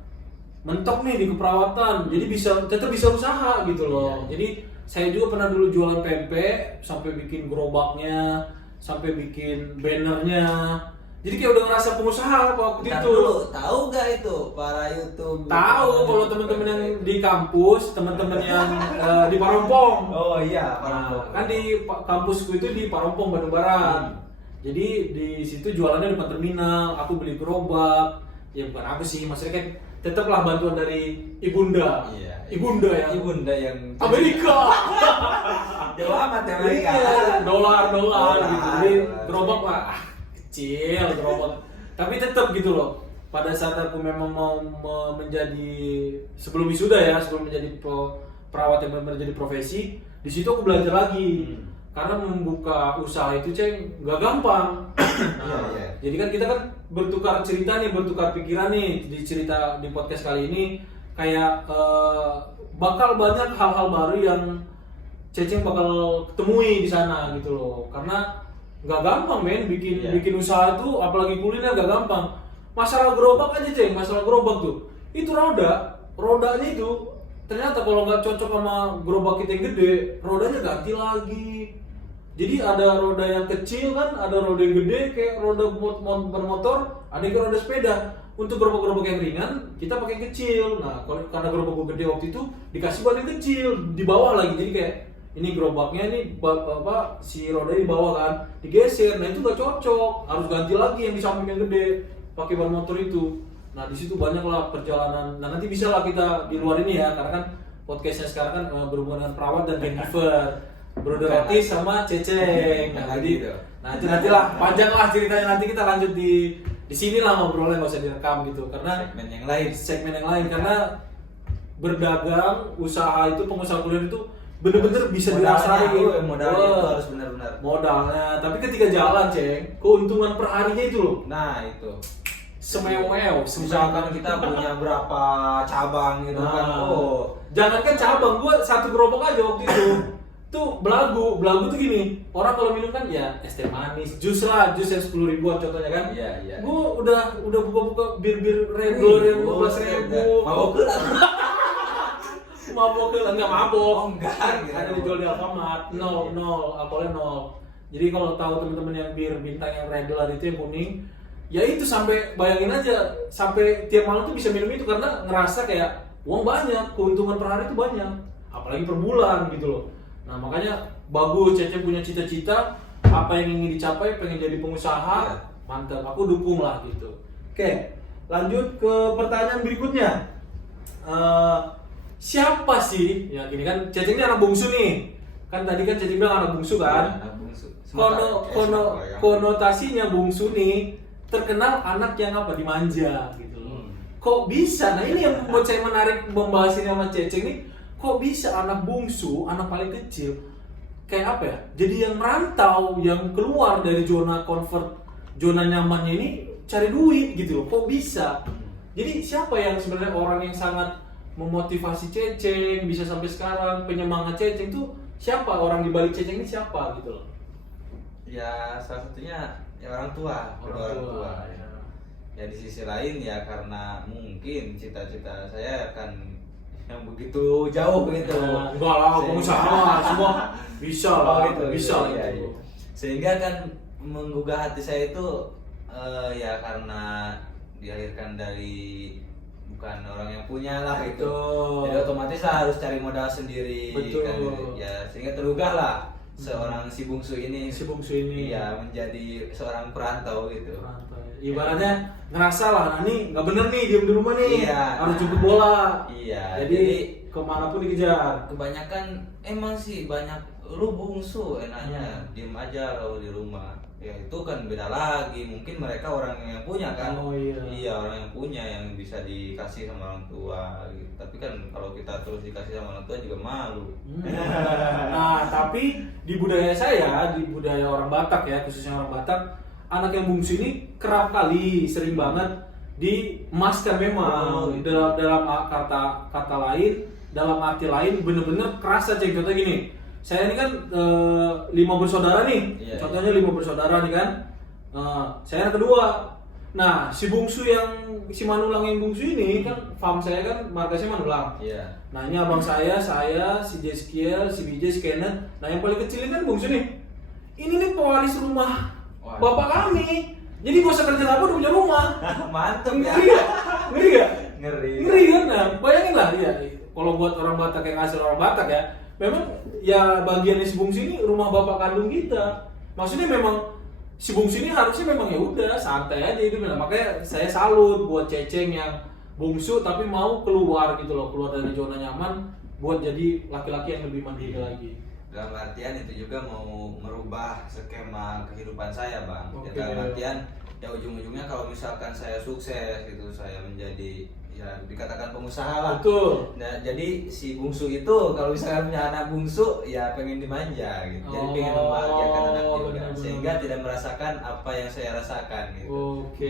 mentok nih di keperawatan, jadi tetap bisa usaha gitu loh. Iya. Jadi saya juga pernah dulu jualan pempek sampai bikin gerobaknya, sampai bikin bannernya. Jadi kayak udah ngerasa pengusaha waktu Ntar itu. dulu, tahu gak itu para YouTube? Tahu kalau teman-teman yang di kampus, teman-teman yang di Parompong. Oh iya, Nah, kan di kampusku itu di Parompong Bandung Barat. Jadi di situ jualannya depan terminal, aku beli gerobak. Ya bukan aku sih, maksudnya kan tetaplah bantuan dari ibunda. Iya. Ibunda yang Amerika. Jauh amat ya Amerika. Dolar gitu. Jadi Dolar. gerobak lah kecil gerobak. Tapi tetap gitu loh. Pada saat aku memang mau menjadi sebelum wisuda ya, sebelum menjadi perawat yang benar jadi profesi, di situ aku belajar lagi. Karena membuka usaha itu Ceng nggak gampang. Nah, Iya. jadi kan kita kan bertukar cerita nih, bertukar pikiran nih di cerita di podcast kali ini kayak bakal banyak hal-hal baru yang Ceceng bakal ketemui di sana gitu loh. Karena nggak gampang men bikin usaha tuh, apalagi kuliner nggak gampang. Masalah gerobak aja Ceng, masalah gerobak tuh itu rodanya itu ternyata kalau nggak cocok sama gerobak kita yang gede, rodanya ganti lagi. Jadi ada roda yang kecil kan, ada roda yang gede kayak roda bermotor, ada yang roda sepeda. Untuk gerobak-gerobak yang ringan kita pakai yang kecil. Nah karena gerobak gue gede waktu itu dikasih ban yang kecil di bawah lagi, jadi kayak ini gerobaknya ini si roda di bawah kan digeser. Nah itu nggak cocok, harus ganti lagi yang di samping yang gede pakai ban motor itu. Nah di situ banyak lah perjalanan. Nah nanti bisa lah kita di luar ini ya, karena kan podcastnya sekarang kan berhubungan dengan perawat dan caregiver, Brother Otis sama Ceceng. Nah jadi, itu nantilah panjang lah ceritanya, nanti kita lanjut di sini lah ngobrolnya, nggak usah direkam gitu, karena segmen yang lain karena berdagang usaha itu, pengusaha kuliner itu bener-bener bisa dirasain. Modalnya itu harus benar-benar modalnya, tapi ketika jalan Ceng, keuntungan per harinya itu loh. Nah itu Semeweo, misalkan kita punya berapa cabang gitu kan. Jangankan cabang, gua satu gerobak aja waktu itu tuh belagu tuh gini, orang kalau minum kan ya es teh manis, jus lah, jus yang 10 ribuan contohnya kan. Iya. Gue udah buka bir regular yang 12.000. Mabok lah, nggak mabok. Oh, enggak, Ada dijual di Alfamart. Nol, alkoholnya nol. Jadi kalau tahu teman-teman yang bir bintang yang regular itu yang kuning, ya itu sampai bayangin aja, sampai tiap malam tuh bisa minum itu karena ngerasa kayak uang banyak, keuntungan per hari itu banyak, apalagi per bulan gitu loh. Nah makanya bagus Cece punya cita-cita, apa yang ingin dicapai, pengen jadi pengusaha, Ya. mantap, aku dukung lah gitu. Oke, lanjut ke pertanyaan berikutnya. Siapa sih? Ya gini kan, Cece ini anak bungsu nih. Kan tadi kan Cece bilang anak bungsu kan. Anak bungsu. Konotasinya bungsu nih terkenal anak yang apa? Dimanja gitu loh. Kok bisa? Nah ini yang membuat saya menarik membahas ini sama Cece nih. Kok bisa anak bungsu, anak paling kecil, kayak apa ya? Jadi yang merantau, yang keluar dari zona nyamannya ini cari duit gitu loh. Kok bisa? Jadi siapa yang sebenarnya orang yang sangat memotivasi Ceceng bisa sampai sekarang, penyemangat Ceceng tuh siapa? Orang di balik Ceceng ini siapa gitu loh? Ya salah satunya ya orang tua. Ya di sisi lain ya karena mungkin cita-cita saya kan yang begitu jauh gitu. Enggak lah, pengusaha semua bisa lah, bisa iya, gitu. iya. Sehingga kan menggugah hati saya itu ya karena dilahirkan dari bukan orang yang punya lah gitu. Jadi otomatis lah harus cari modal sendiri. Betul. Kan, ya sehingga tergugah lah seorang si bungsu ini. Ya menjadi seorang perantau gitu. Ibaratnya ngerasa lah, nah nih nggak bener nih diem di rumah nih, Iya, harus jemput bola. Iya. Jadi kemanapun dikejar. Kebanyakan emang sih banyak lu bungsu enaknya diem aja kalau di rumah. Ya itu kan beda lagi, mungkin mereka orang yang punya kan. Oh iya. Iya, orang yang punya yang bisa dikasih sama orang tua gitu. Tapi kan kalau kita terus dikasih sama orang tua juga malu. Nah tapi di budaya saya, di budaya orang Batak ya, khususnya orang Batak, anak yang bungsu ini kerap kali, sering banget diemaskan memang. Dalam kata lain, dalam arti lain bener-bener kerasa Ceng. Contohnya gini, saya ini kan 5 bersaudara nih. Iya, Contohnya 5 bersaudara nih kan. Saya anak kedua. Nah si bungsu si Manulang yang bungsu ini kan farm saya kan markasnya Manulang. Iya. Nah ini abang saya, si Jeskiel, si BJ, si Kenneth. Nah yang paling kecil ini kan bungsu nih. Ini nih pewaris rumah bapak kami. Jadi gak usah kerja apa udah punya rumah. Mantep ya. Ngeri gak? Ngeri Kan? Nah bayangin lah ya. Kalau buat orang Batak yang asal orang Batak ya, memang ya bagian si bungsu ini rumah bapak kandung kita. Maksudnya memang si bungsu ini harusnya memang ya udah santai aja itu. Makanya saya salut buat Ceceng yang bungsu tapi mau keluar gitu loh, keluar dari zona nyaman buat jadi laki-laki yang lebih mandiri lagi. Dalam artian itu juga mau merubah skema kehidupan saya, Bang. Oke. Ya, dalam artian ya ujung-ujungnya kalau misalkan saya sukses gitu, saya menjadi ya dikatakan pengusaha lah. Betul. Nah, jadi si bungsu itu kalau misalkan punya anak bungsu ya pengen dimanja gitu. Jadi pengen membahagiakan anak juga benar-benar. sehingga tidak merasakan apa yang saya rasakan gitu. Oke.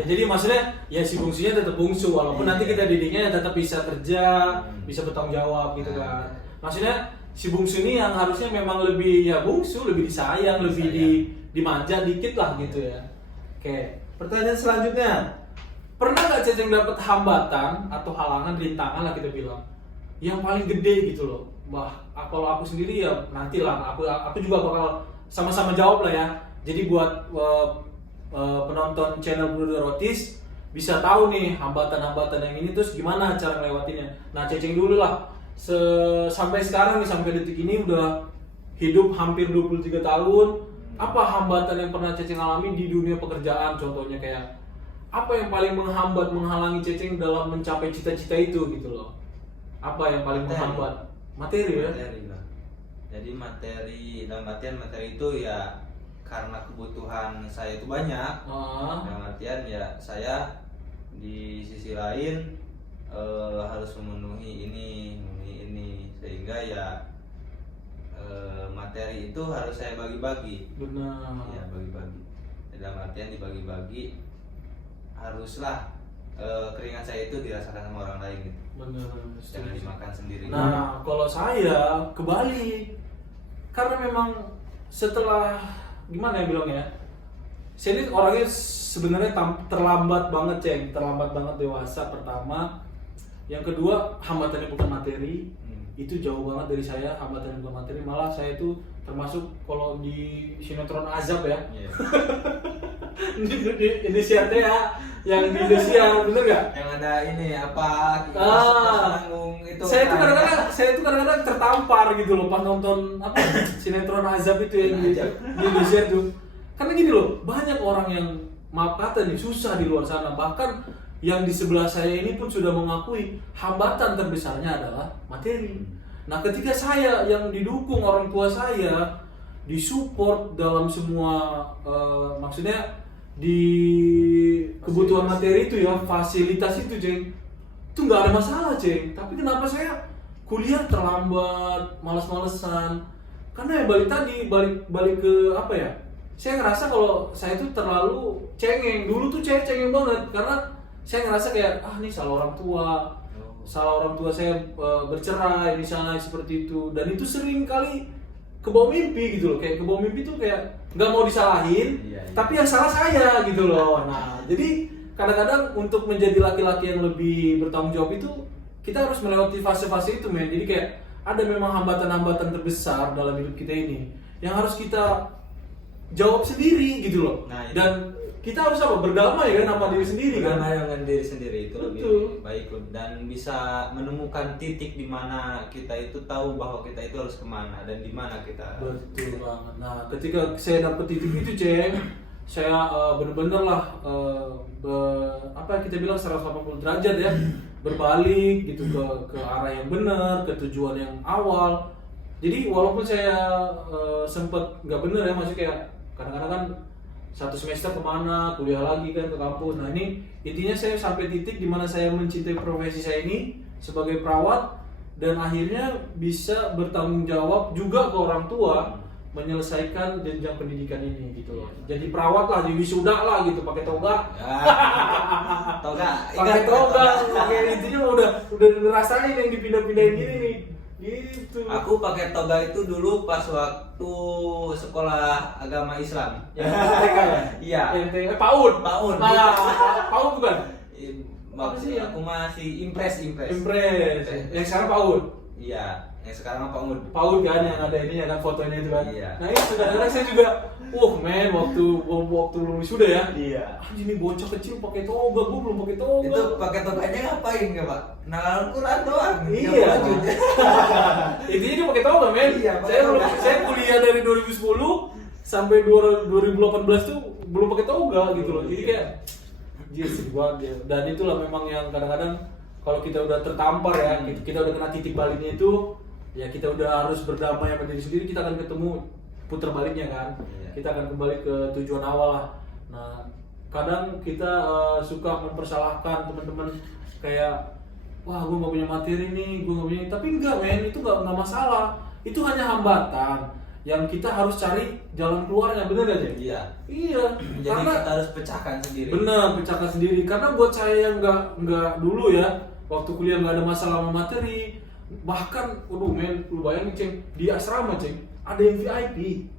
Ya jadi maksudnya ya si bungsunya tetap bungsu walaupun nanti kita didiknya tetap bisa kerja, bisa bertanggung jawab gitu kan. Maksudnya si bungsu ini yang harusnya memang lebih ya bungsu, lebih disayang, lebih dimanja dikit lah gitu ya. Oke. Pertanyaan selanjutnya. Pernah nggak Ceceng dapat hambatan atau halangan, rintangan lah kita bilang yang paling gede gitu loh? Kalau aku sendiri ya nantilah aku juga bakal sama-sama jawab lah ya. Jadi buat penonton channel Bruder Rotis bisa tahu nih hambatan-hambatan yang ini terus gimana cara melewatinya. Nah Ceceng dulu lah. Sampai sekarang nih, sampai detik ini udah hidup hampir 23 tahun. Apa hambatan yang pernah Ceceng alami di dunia pekerjaan? Contohnya kayak apa yang paling menghalangi Ceceng dalam mencapai cita-cita itu gitu loh? Apa yang paling menghambat? Materi ya? Materi lah. Jadi materi, dalam artian materi itu ya karena kebutuhan saya itu banyak. Dalam artian ya saya di sisi lain harus memenuhi ini sehingga ya materi itu harus saya bagi-bagi. Benar. Ya bagi-bagi. Dalam artian dibagi-bagi haruslah keringat saya itu dirasakan sama orang lain gitu. Benar. Jangan dimakan sendiri. Nah kalau saya kebalik, karena memang setelah gimana ya bilangnya, saya ini orangnya sebenarnya terlambat banget ceng, terlambat banget dewasa pertama. Yang kedua, hambatannya bukan materi, itu jauh banget dari saya, hambatannya bukan materi. Malah saya itu termasuk kalau di sinetron azab ya, di Indosiar ya, yang di Indosiar, bener gak? Yang ada ini apa? Panggung itu. Saya itu kadang-kadang tertampar gitu loh pas nonton apa sinetron azab itu yang di Indosiar tuh. Karena gini loh, banyak orang yang maaf kata nih susah di luar sana, bahkan yang di sebelah saya ini pun sudah mengakui hambatan terbesarnya adalah materi. Nah, ketika saya yang didukung orang tua saya, disupport dalam semua maksudnya di kebutuhan materi itu ya, fasilitas itu ceng, itu nggak ada masalah ceng. Tapi kenapa saya kuliah terlambat, malas-malesan? Karena ya balik ke apa ya? Saya ngerasa kalau saya tuh terlalu cengeng. Dulu tuh saya cengeng banget karena saya ngerasa kayak nih salah orang tua saya bercerai misalnya seperti itu, dan itu sering kali kebawa mimpi gitu loh, kayak kebawa mimpi tuh kayak nggak mau disalahin, tapi yang salah saya gitu loh. Nah, jadi kadang-kadang untuk menjadi laki-laki yang lebih bertanggung jawab itu kita harus melewati fase-fase itu men. Jadi kayak ada memang hambatan-hambatan terbesar dalam hidup kita ini yang harus kita jawab sendiri gitu loh. Nah, dan kita harus apa? Berdamai kan sama diri sendiri kan? Berdamai dengan diri sendiri itu Betul. lebih baik dan bisa menemukan titik di mana kita itu tahu bahwa kita itu harus kemana dan di mana kita. Betul banget. Nah, ketika saya dapet titik itu ceng, saya bener-bener lah apa kita bilang 180 derajat ya, berbalik gitu ke arah yang benar, ke tujuan yang awal. Jadi walaupun saya sempet nggak bener ya, maksudnya kayak kadang-kadang kan satu semester kemana, kuliah lagi kan ke kampus. Nah ini intinya saya sampai titik dimana saya mencintai profesi saya ini sebagai perawat, dan akhirnya bisa bertanggung jawab juga ke orang tua menyelesaikan jenjang pendidikan ini gitu loh. Jadi perawat lah, jadi wisuda lah gitu, pakai toga. Pakai toga, intinya udah ngerasain yang dipindah-pindahin gini nih. Gitu. Aku pakai toga itu dulu pas waktu sekolah agama Islam. Yang TK ya? Iya. Yang TK PAUD. PAUD. PAUD bukan? Waktu aku masih impres. Yang sekarang PAUD. Iya, yang sekarang PAUD. PAUD kan yang ada ini ya kan fotonya itu kan. Iya. Nah itu kadang-kadang saya juga men waktu lulus sudah ya. Iya. Ini bocah kecil pakai toga, gua belum pakai toga. Itu pakai toganya ngapain enggak, Pak? Nah, Al-Quran doang. Iya. Intinya dia pakai toga, men. Iya, Saya kuliah dari 2010 sampai 2018 tuh belum pakai toga gitu loh. Jadi kayak sedih banget ya. Dan itulah memang yang kadang-kadang kalau kita udah tertampar ya, kita udah kena titik baliknya itu, ya kita udah harus berdamai sama diri sendiri, kita akan ketemu putar baliknya kan. Kita akan kembali ke tujuan awal lah. Nah, kadang kita suka mempersalahkan teman-teman kayak wah gue nggak punya materi nih, gue nggak punya, tapi enggak men, itu nggak masalah, itu hanya hambatan yang kita harus cari jalan keluarnya, bener gak sih? Iya. Jadi Karena kita harus pecahkan sendiri. bener, pecahkan sendiri. Karena buat saya yang nggak dulu ya, waktu kuliah nggak ada masalah sama materi, bahkan, waduh men, lu bayangin ceng, di asrama ceng, ada yang VIP.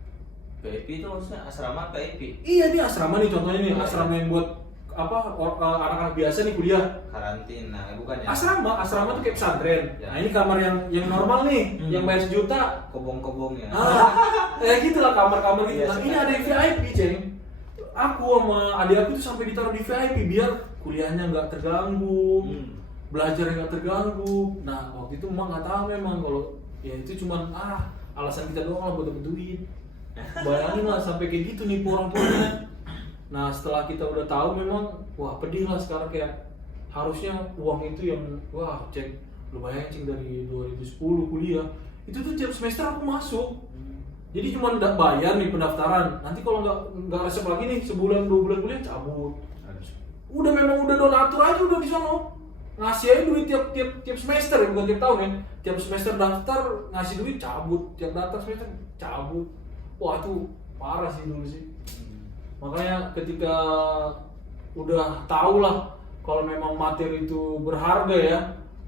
VIP itu maksudnya asrama VIP? Iya nih asrama nih contohnya nih, asrama yang buat apa anak-anak biasa nih kuliah. Karantina, bukan ya? Asrama tuh kayak pesantren. Ya. Nah ini kamar yang normal nih, yang bayar 1 juta. Kobong-kobong ya. Kayak gitu lah kamar-kamar gitu. Iya, Nah ini ada yang VIP ceng. Aku sama adik aku tuh sampai ditaruh di VIP biar kuliahnya nggak terganggu, belajarnya nggak terganggu. Nah waktu itu emang nggak tahu memang kalau ya itu cuman alasan kita doang lah buat dapet duit. Bayangin lah sampai kayak gitu nih orang tuanya. Nah setelah kita udah tahu memang wah pedih lah sekarang, kayak harusnya uang itu yang wah cek lu bayangin dari 2010 kuliah itu tuh tiap semester aku masuk. Jadi cuma bayar nih pendaftaran, nanti kalau nggak resep lagi nih sebulan 2 bulan kuliah cabut. Udah memang udah donatur aja udah di sana, ngasih aja duit tiap semester ya, bukan tiap tahun ya. Tiap semester daftar ngasih duit cabut, tiap daftar semester cabut. Wah itu parah sih dulu sih. Makanya ketika udah tahu lah kalau memang materi itu berharga ya,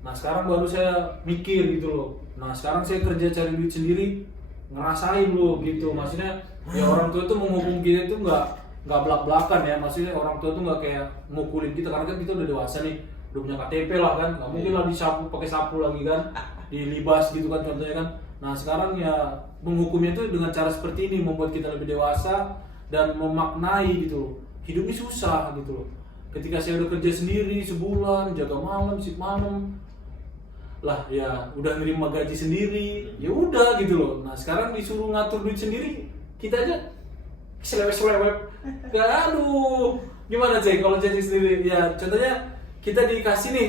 nah sekarang baru saya mikir gitu loh. Nah sekarang saya kerja cari duit sendiri, ngerasain lu gitu. Maksudnya ya orang tua tuh menghukum kita itu nggak belak-belakan ya. Maksudnya orang tua tuh nggak kayak mukulin kita karena kan kita udah dewasa nih, udah punya KTP lah kan, nggak mungkin lah disapu pakai sapu lagi kan, dilibas gitu kan contohnya kan. Nah sekarang ya menghukumnya tuh dengan cara seperti ini, membuat kita lebih dewasa dan memaknai gitu. Hidup ini susah gitu loh. Ketika saya udah kerja sendiri sebulan, jaga malam, shift malam, lah ya udah nerima gaji sendiri, ya udah gitu loh. Nah sekarang disuruh ngatur duit sendiri, kita aja selewek-selewek. Aduh, gimana cek kalau jadi sendiri? Ya contohnya kita dikasih nih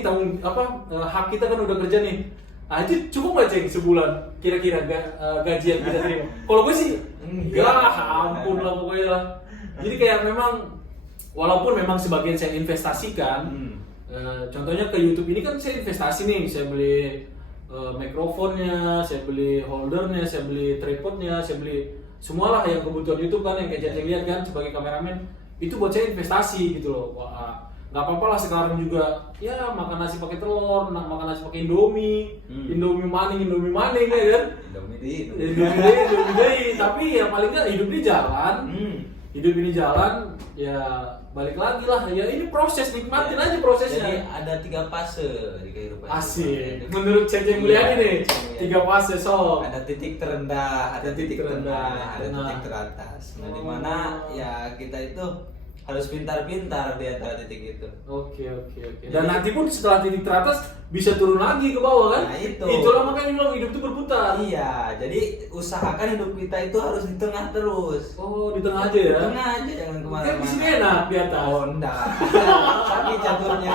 hak kita kan udah kerja nih. Ah itu cukup nggak cek sebulan kira-kira gaji yang kita terima? Kalau gue sih enggak, ampun lah pokoknya lah. Jadi kayak memang walaupun memang sebagian saya investasikan, contohnya ke YouTube ini kan saya investasi nih, saya beli mikrofonnya, saya beli holdernya, saya beli tripodnya, saya beli semualah yang kebutuhan YouTube kan, yang kayak Cacing lihat kan sebagai kameramen, itu buat saya investasi gitu loh. Wah, nggak apa-apa lah sekarang juga ya makan nasi pakai telur, makan nasi pakai Indomie, Indomie maning ya kan, Indomie, tapi ya paling nggak hidup ini jalan. Hidup ini jalan, ya balik lagi lah. Ya ini proses, nikmatin aja prosesnya. Jadi ada 3 fase di kehidupan. Asik. Menurut Cacing mulia ini 3 fase sok. Ada titik terendah, ada titik tengah, ada titik teratas. Nah, dimana ya kita itu harus pintar-pintar di antara titik itu. Oke. Dan nanti pun setelah titik teratas bisa turun lagi ke bawah kan? Nah, itu. Itulah makanya bilang hidup itu berputar. Iya, jadi usahakan hidup kita itu harus di tengah terus. Oh, di tengah aja ya? Di tengah aja, jangan kemana-mana. Kan di sini enak di atas. Oh, enggak. Sakit jatuhnya.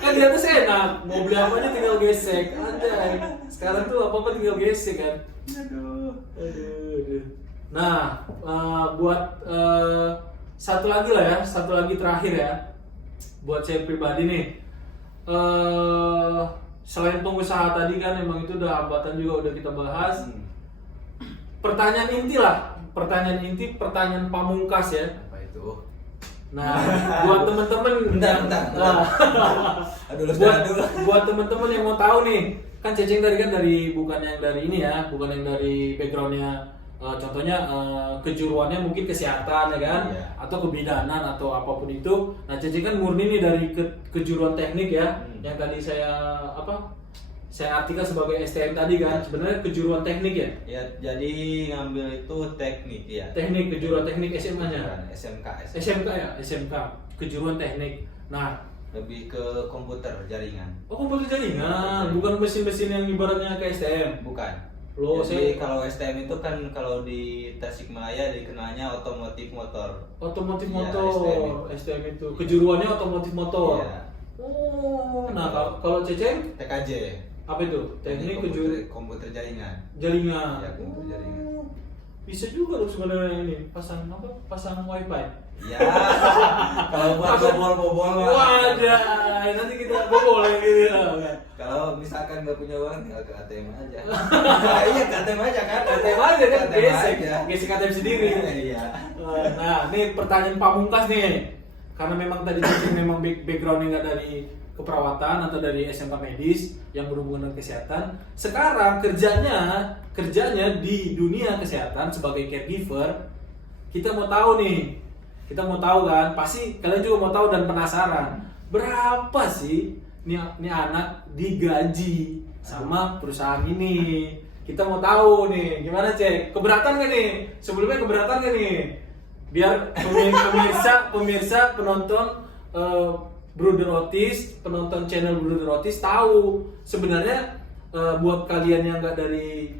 Kan di atas enak, mau beli apa aja tinggal gesek. Anjay. Sekarang tuh apa-apa tinggal gesek kan. Aduh. Nah, buat satu lagi terakhir ya, buat saya pribadi nih. Selain pengusaha tadi kan emang itu udah hambatan juga udah kita bahas. Pertanyaan inti, pertanyaan pamungkas ya. Apa itu? Nah, buat temen-temen, Bentar. buat temen-temen yang mau tahu nih, kan Cacing tadi kan bukan yang dari backgroundnya. Contohnya kejuruannya mungkin kesehatan ya kan, atau kebidanan atau apapun itu. Nah Cacing kan murni nih dari kejuruan teknik ya, yang tadi saya artikan sebagai STM tadi kan, sebenarnya kejuruan teknik ya. Ya, jadi ngambil itu teknik ya. Teknik, kejuruan teknik SMA-nya. SMK, kejuruan teknik. Nah lebih ke komputer jaringan. Oh komputer jaringan, bukan mesin-mesin yang ibaratnya kayak STM. Bukan. Jadi kalau STM itu kan kalau di Tasikmalaya dikenalnya otomotif motor. Otomotif Ya, motor, STM itu kejuruannya otomotif motor. Iya. Oh, nah kalau Ceceng TKJ. apa itu? Teknik komputer jaringan. Jaringan. Ya, komputer jaringan. Bisa juga loh sebenarnya ini pasang wifi. Ya, kalau buat bobol-bobol Wadah, nanti kita bobol gitu. Kalau misalkan nggak punya uang tinggal ke ATM aja. Iya, ke ATM aja kan. ATM aja kan, gesek ATM sendiri. Iya. Nah, ini pertanyaan pamungkas nih. Karena memang tadi Cacing memang backgroundnya nggak dari keperawatan atau dari SMK medis yang berhubungan dengan kesehatan. Sekarang kerjanya di dunia kesehatan sebagai caregiver. Kita mau tahu kan, pasti kalian juga mau tahu dan penasaran berapa sih nih anak digaji sama perusahaan ini. Kita mau tahu nih, gimana Cek? Keberatan gak nih? Sebelumnya keberatan gak nih? Biar pemirsa penonton Bruder Otis, penonton channel Bruder Otis tahu sebenarnya buat kalian yang nggak dari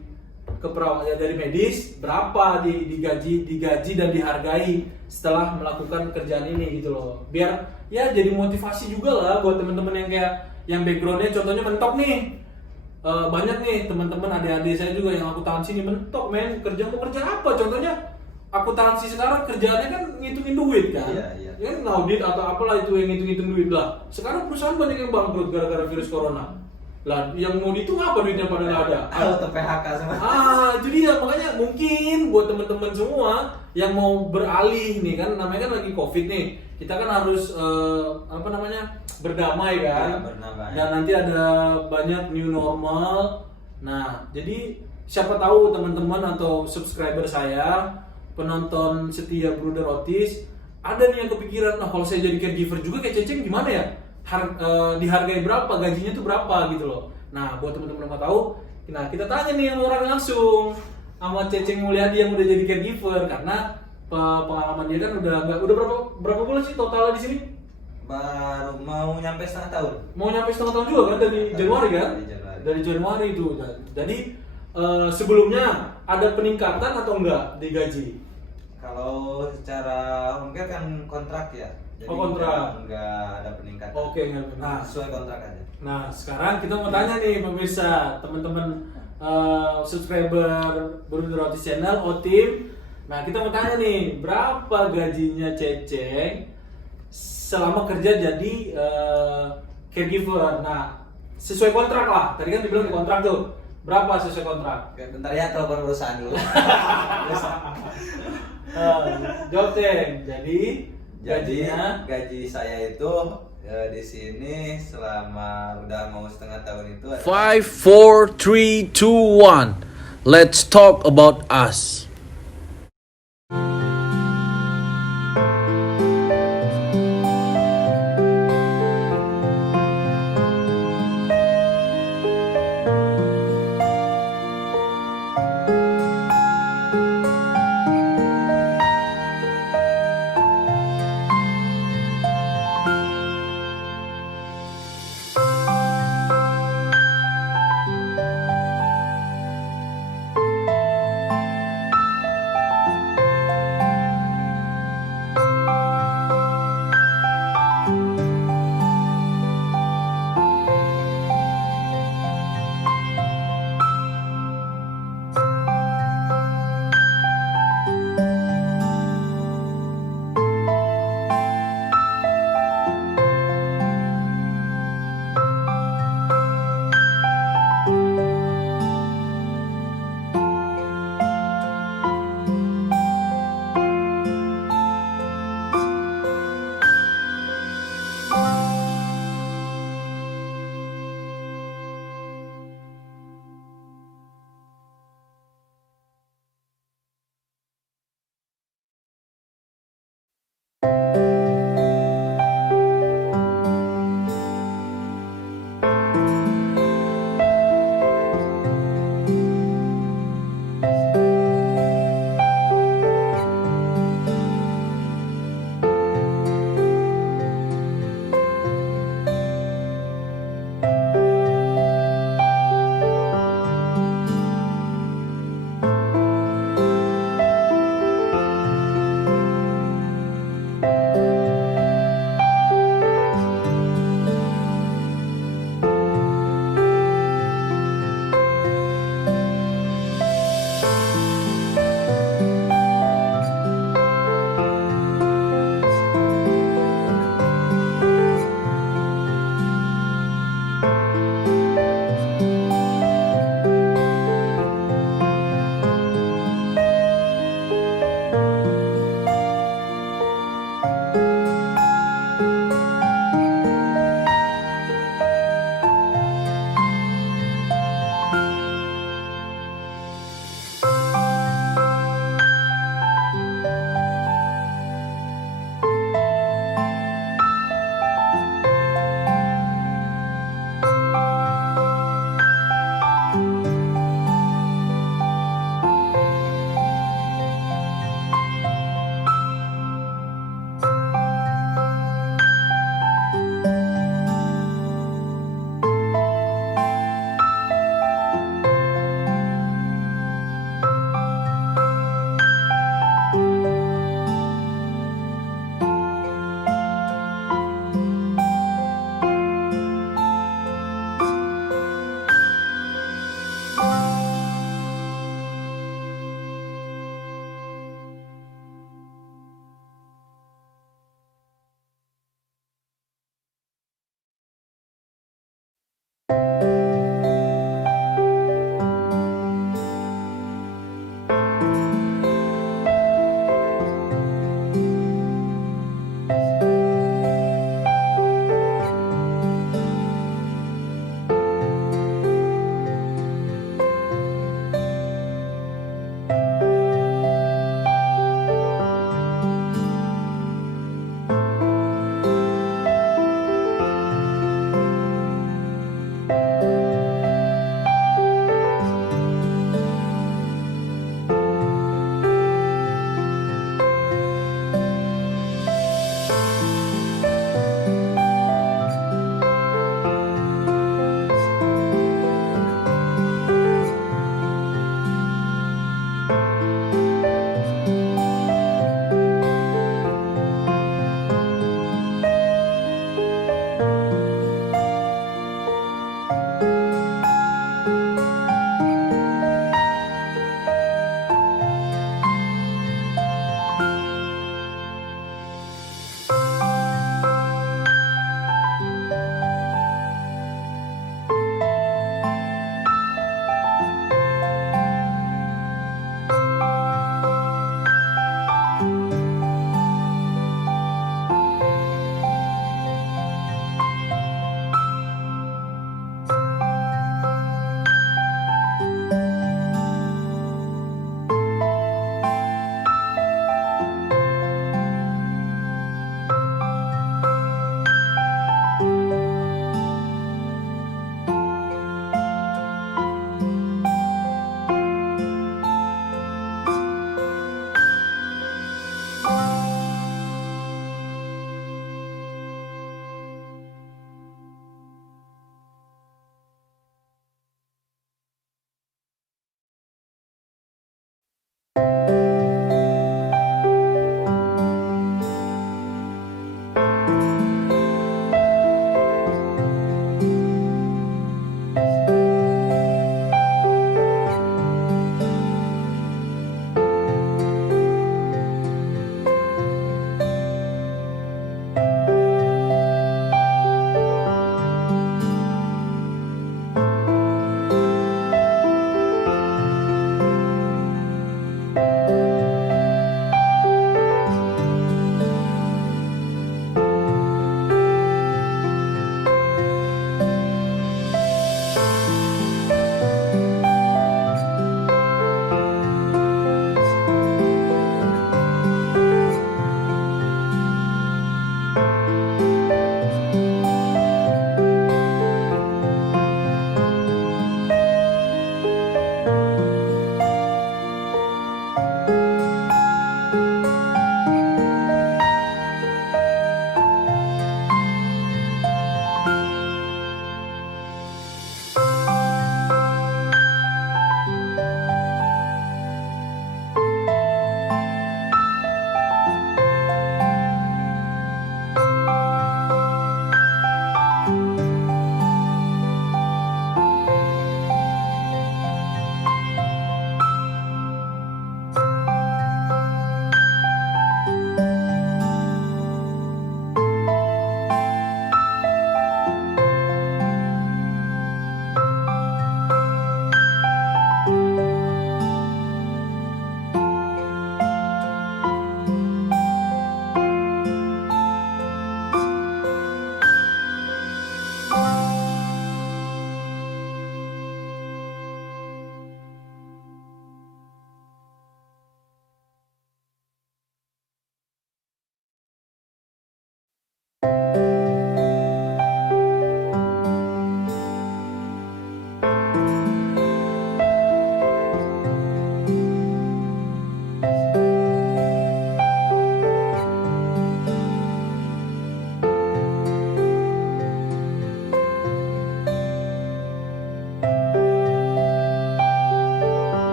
keperawatan dari medis berapa digaji dan dihargai setelah melakukan kerjaan ini gitu loh. Biar ya jadi motivasi juga lah buat teman-teman yang backgroundnya contohnya mentok nih. Banyak nih teman-teman adik-adik saya juga yang akuntansi nih mentok men, mau kerja apa? Contohnya akuntansi sekarang kerjaannya kan ngitungin duit kan. Iya. Ya kan ngaudit atau apalah itu yang ngitung duit lah. Sekarang perusahaan banyak yang bangkrut gara-gara virus corona. Lah yang mau dihitung apa duitnya pada nggak ada? Atau PHK sama. Jadi ya makanya mungkin buat teman-teman semua yang mau beralih nih kan, namanya kan lagi COVID nih. Kita kan harus berdamai kan. Ya, berdamai. Dan nanti ada banyak new normal. Nah, jadi siapa tahu teman-teman atau subscriber saya, penonton setia Bruder Otis, ada nih yang kepikiran, nah kalau saya jadi caregiver juga kayak Ceceng gimana ya? Dihargai berapa, gajinya tuh berapa gitu loh. Nah buat teman-teman yang mau tahu, nah kita tanya nih sama orang langsung, sama Ceceng Mulyadi yang udah jadi caregiver, karena pengalaman dia kan udah berapa bulan sih totalnya di sini? Baru mau nyampe setengah tahun. Mau nyampe setengah tahun juga kan, dari Januari kan? Dari Januari. Dari Januari itu. Jadi sebelumnya ada peningkatan atau enggak di gaji? Kalau secara home care kan kontrak ya. Jadi Oh, kontrak. nggak ada peningkatan. Oke, nggak ada Nah, peningkatan. sesuai kontrak aja. Nah, sekarang kita mau tanya nih pemirsa, teman-teman subscriber Bruder Otis Channel, Otim. Nah, kita mau tanya nih, berapa gajinya Ceceng selama kerja jadi caregiver? Nah, sesuai kontrak lah. Tadi kan dibilang di kontrak tuh. Berapa sesuai kontrak? Oke, bentar ya telepon perusahaan dulu. Jawab Ceng. Jadi gajinya gaji saya itu di sini selama udah mau setengah tahun itu 5, 4, 3, 2, 1. Let's talk about us.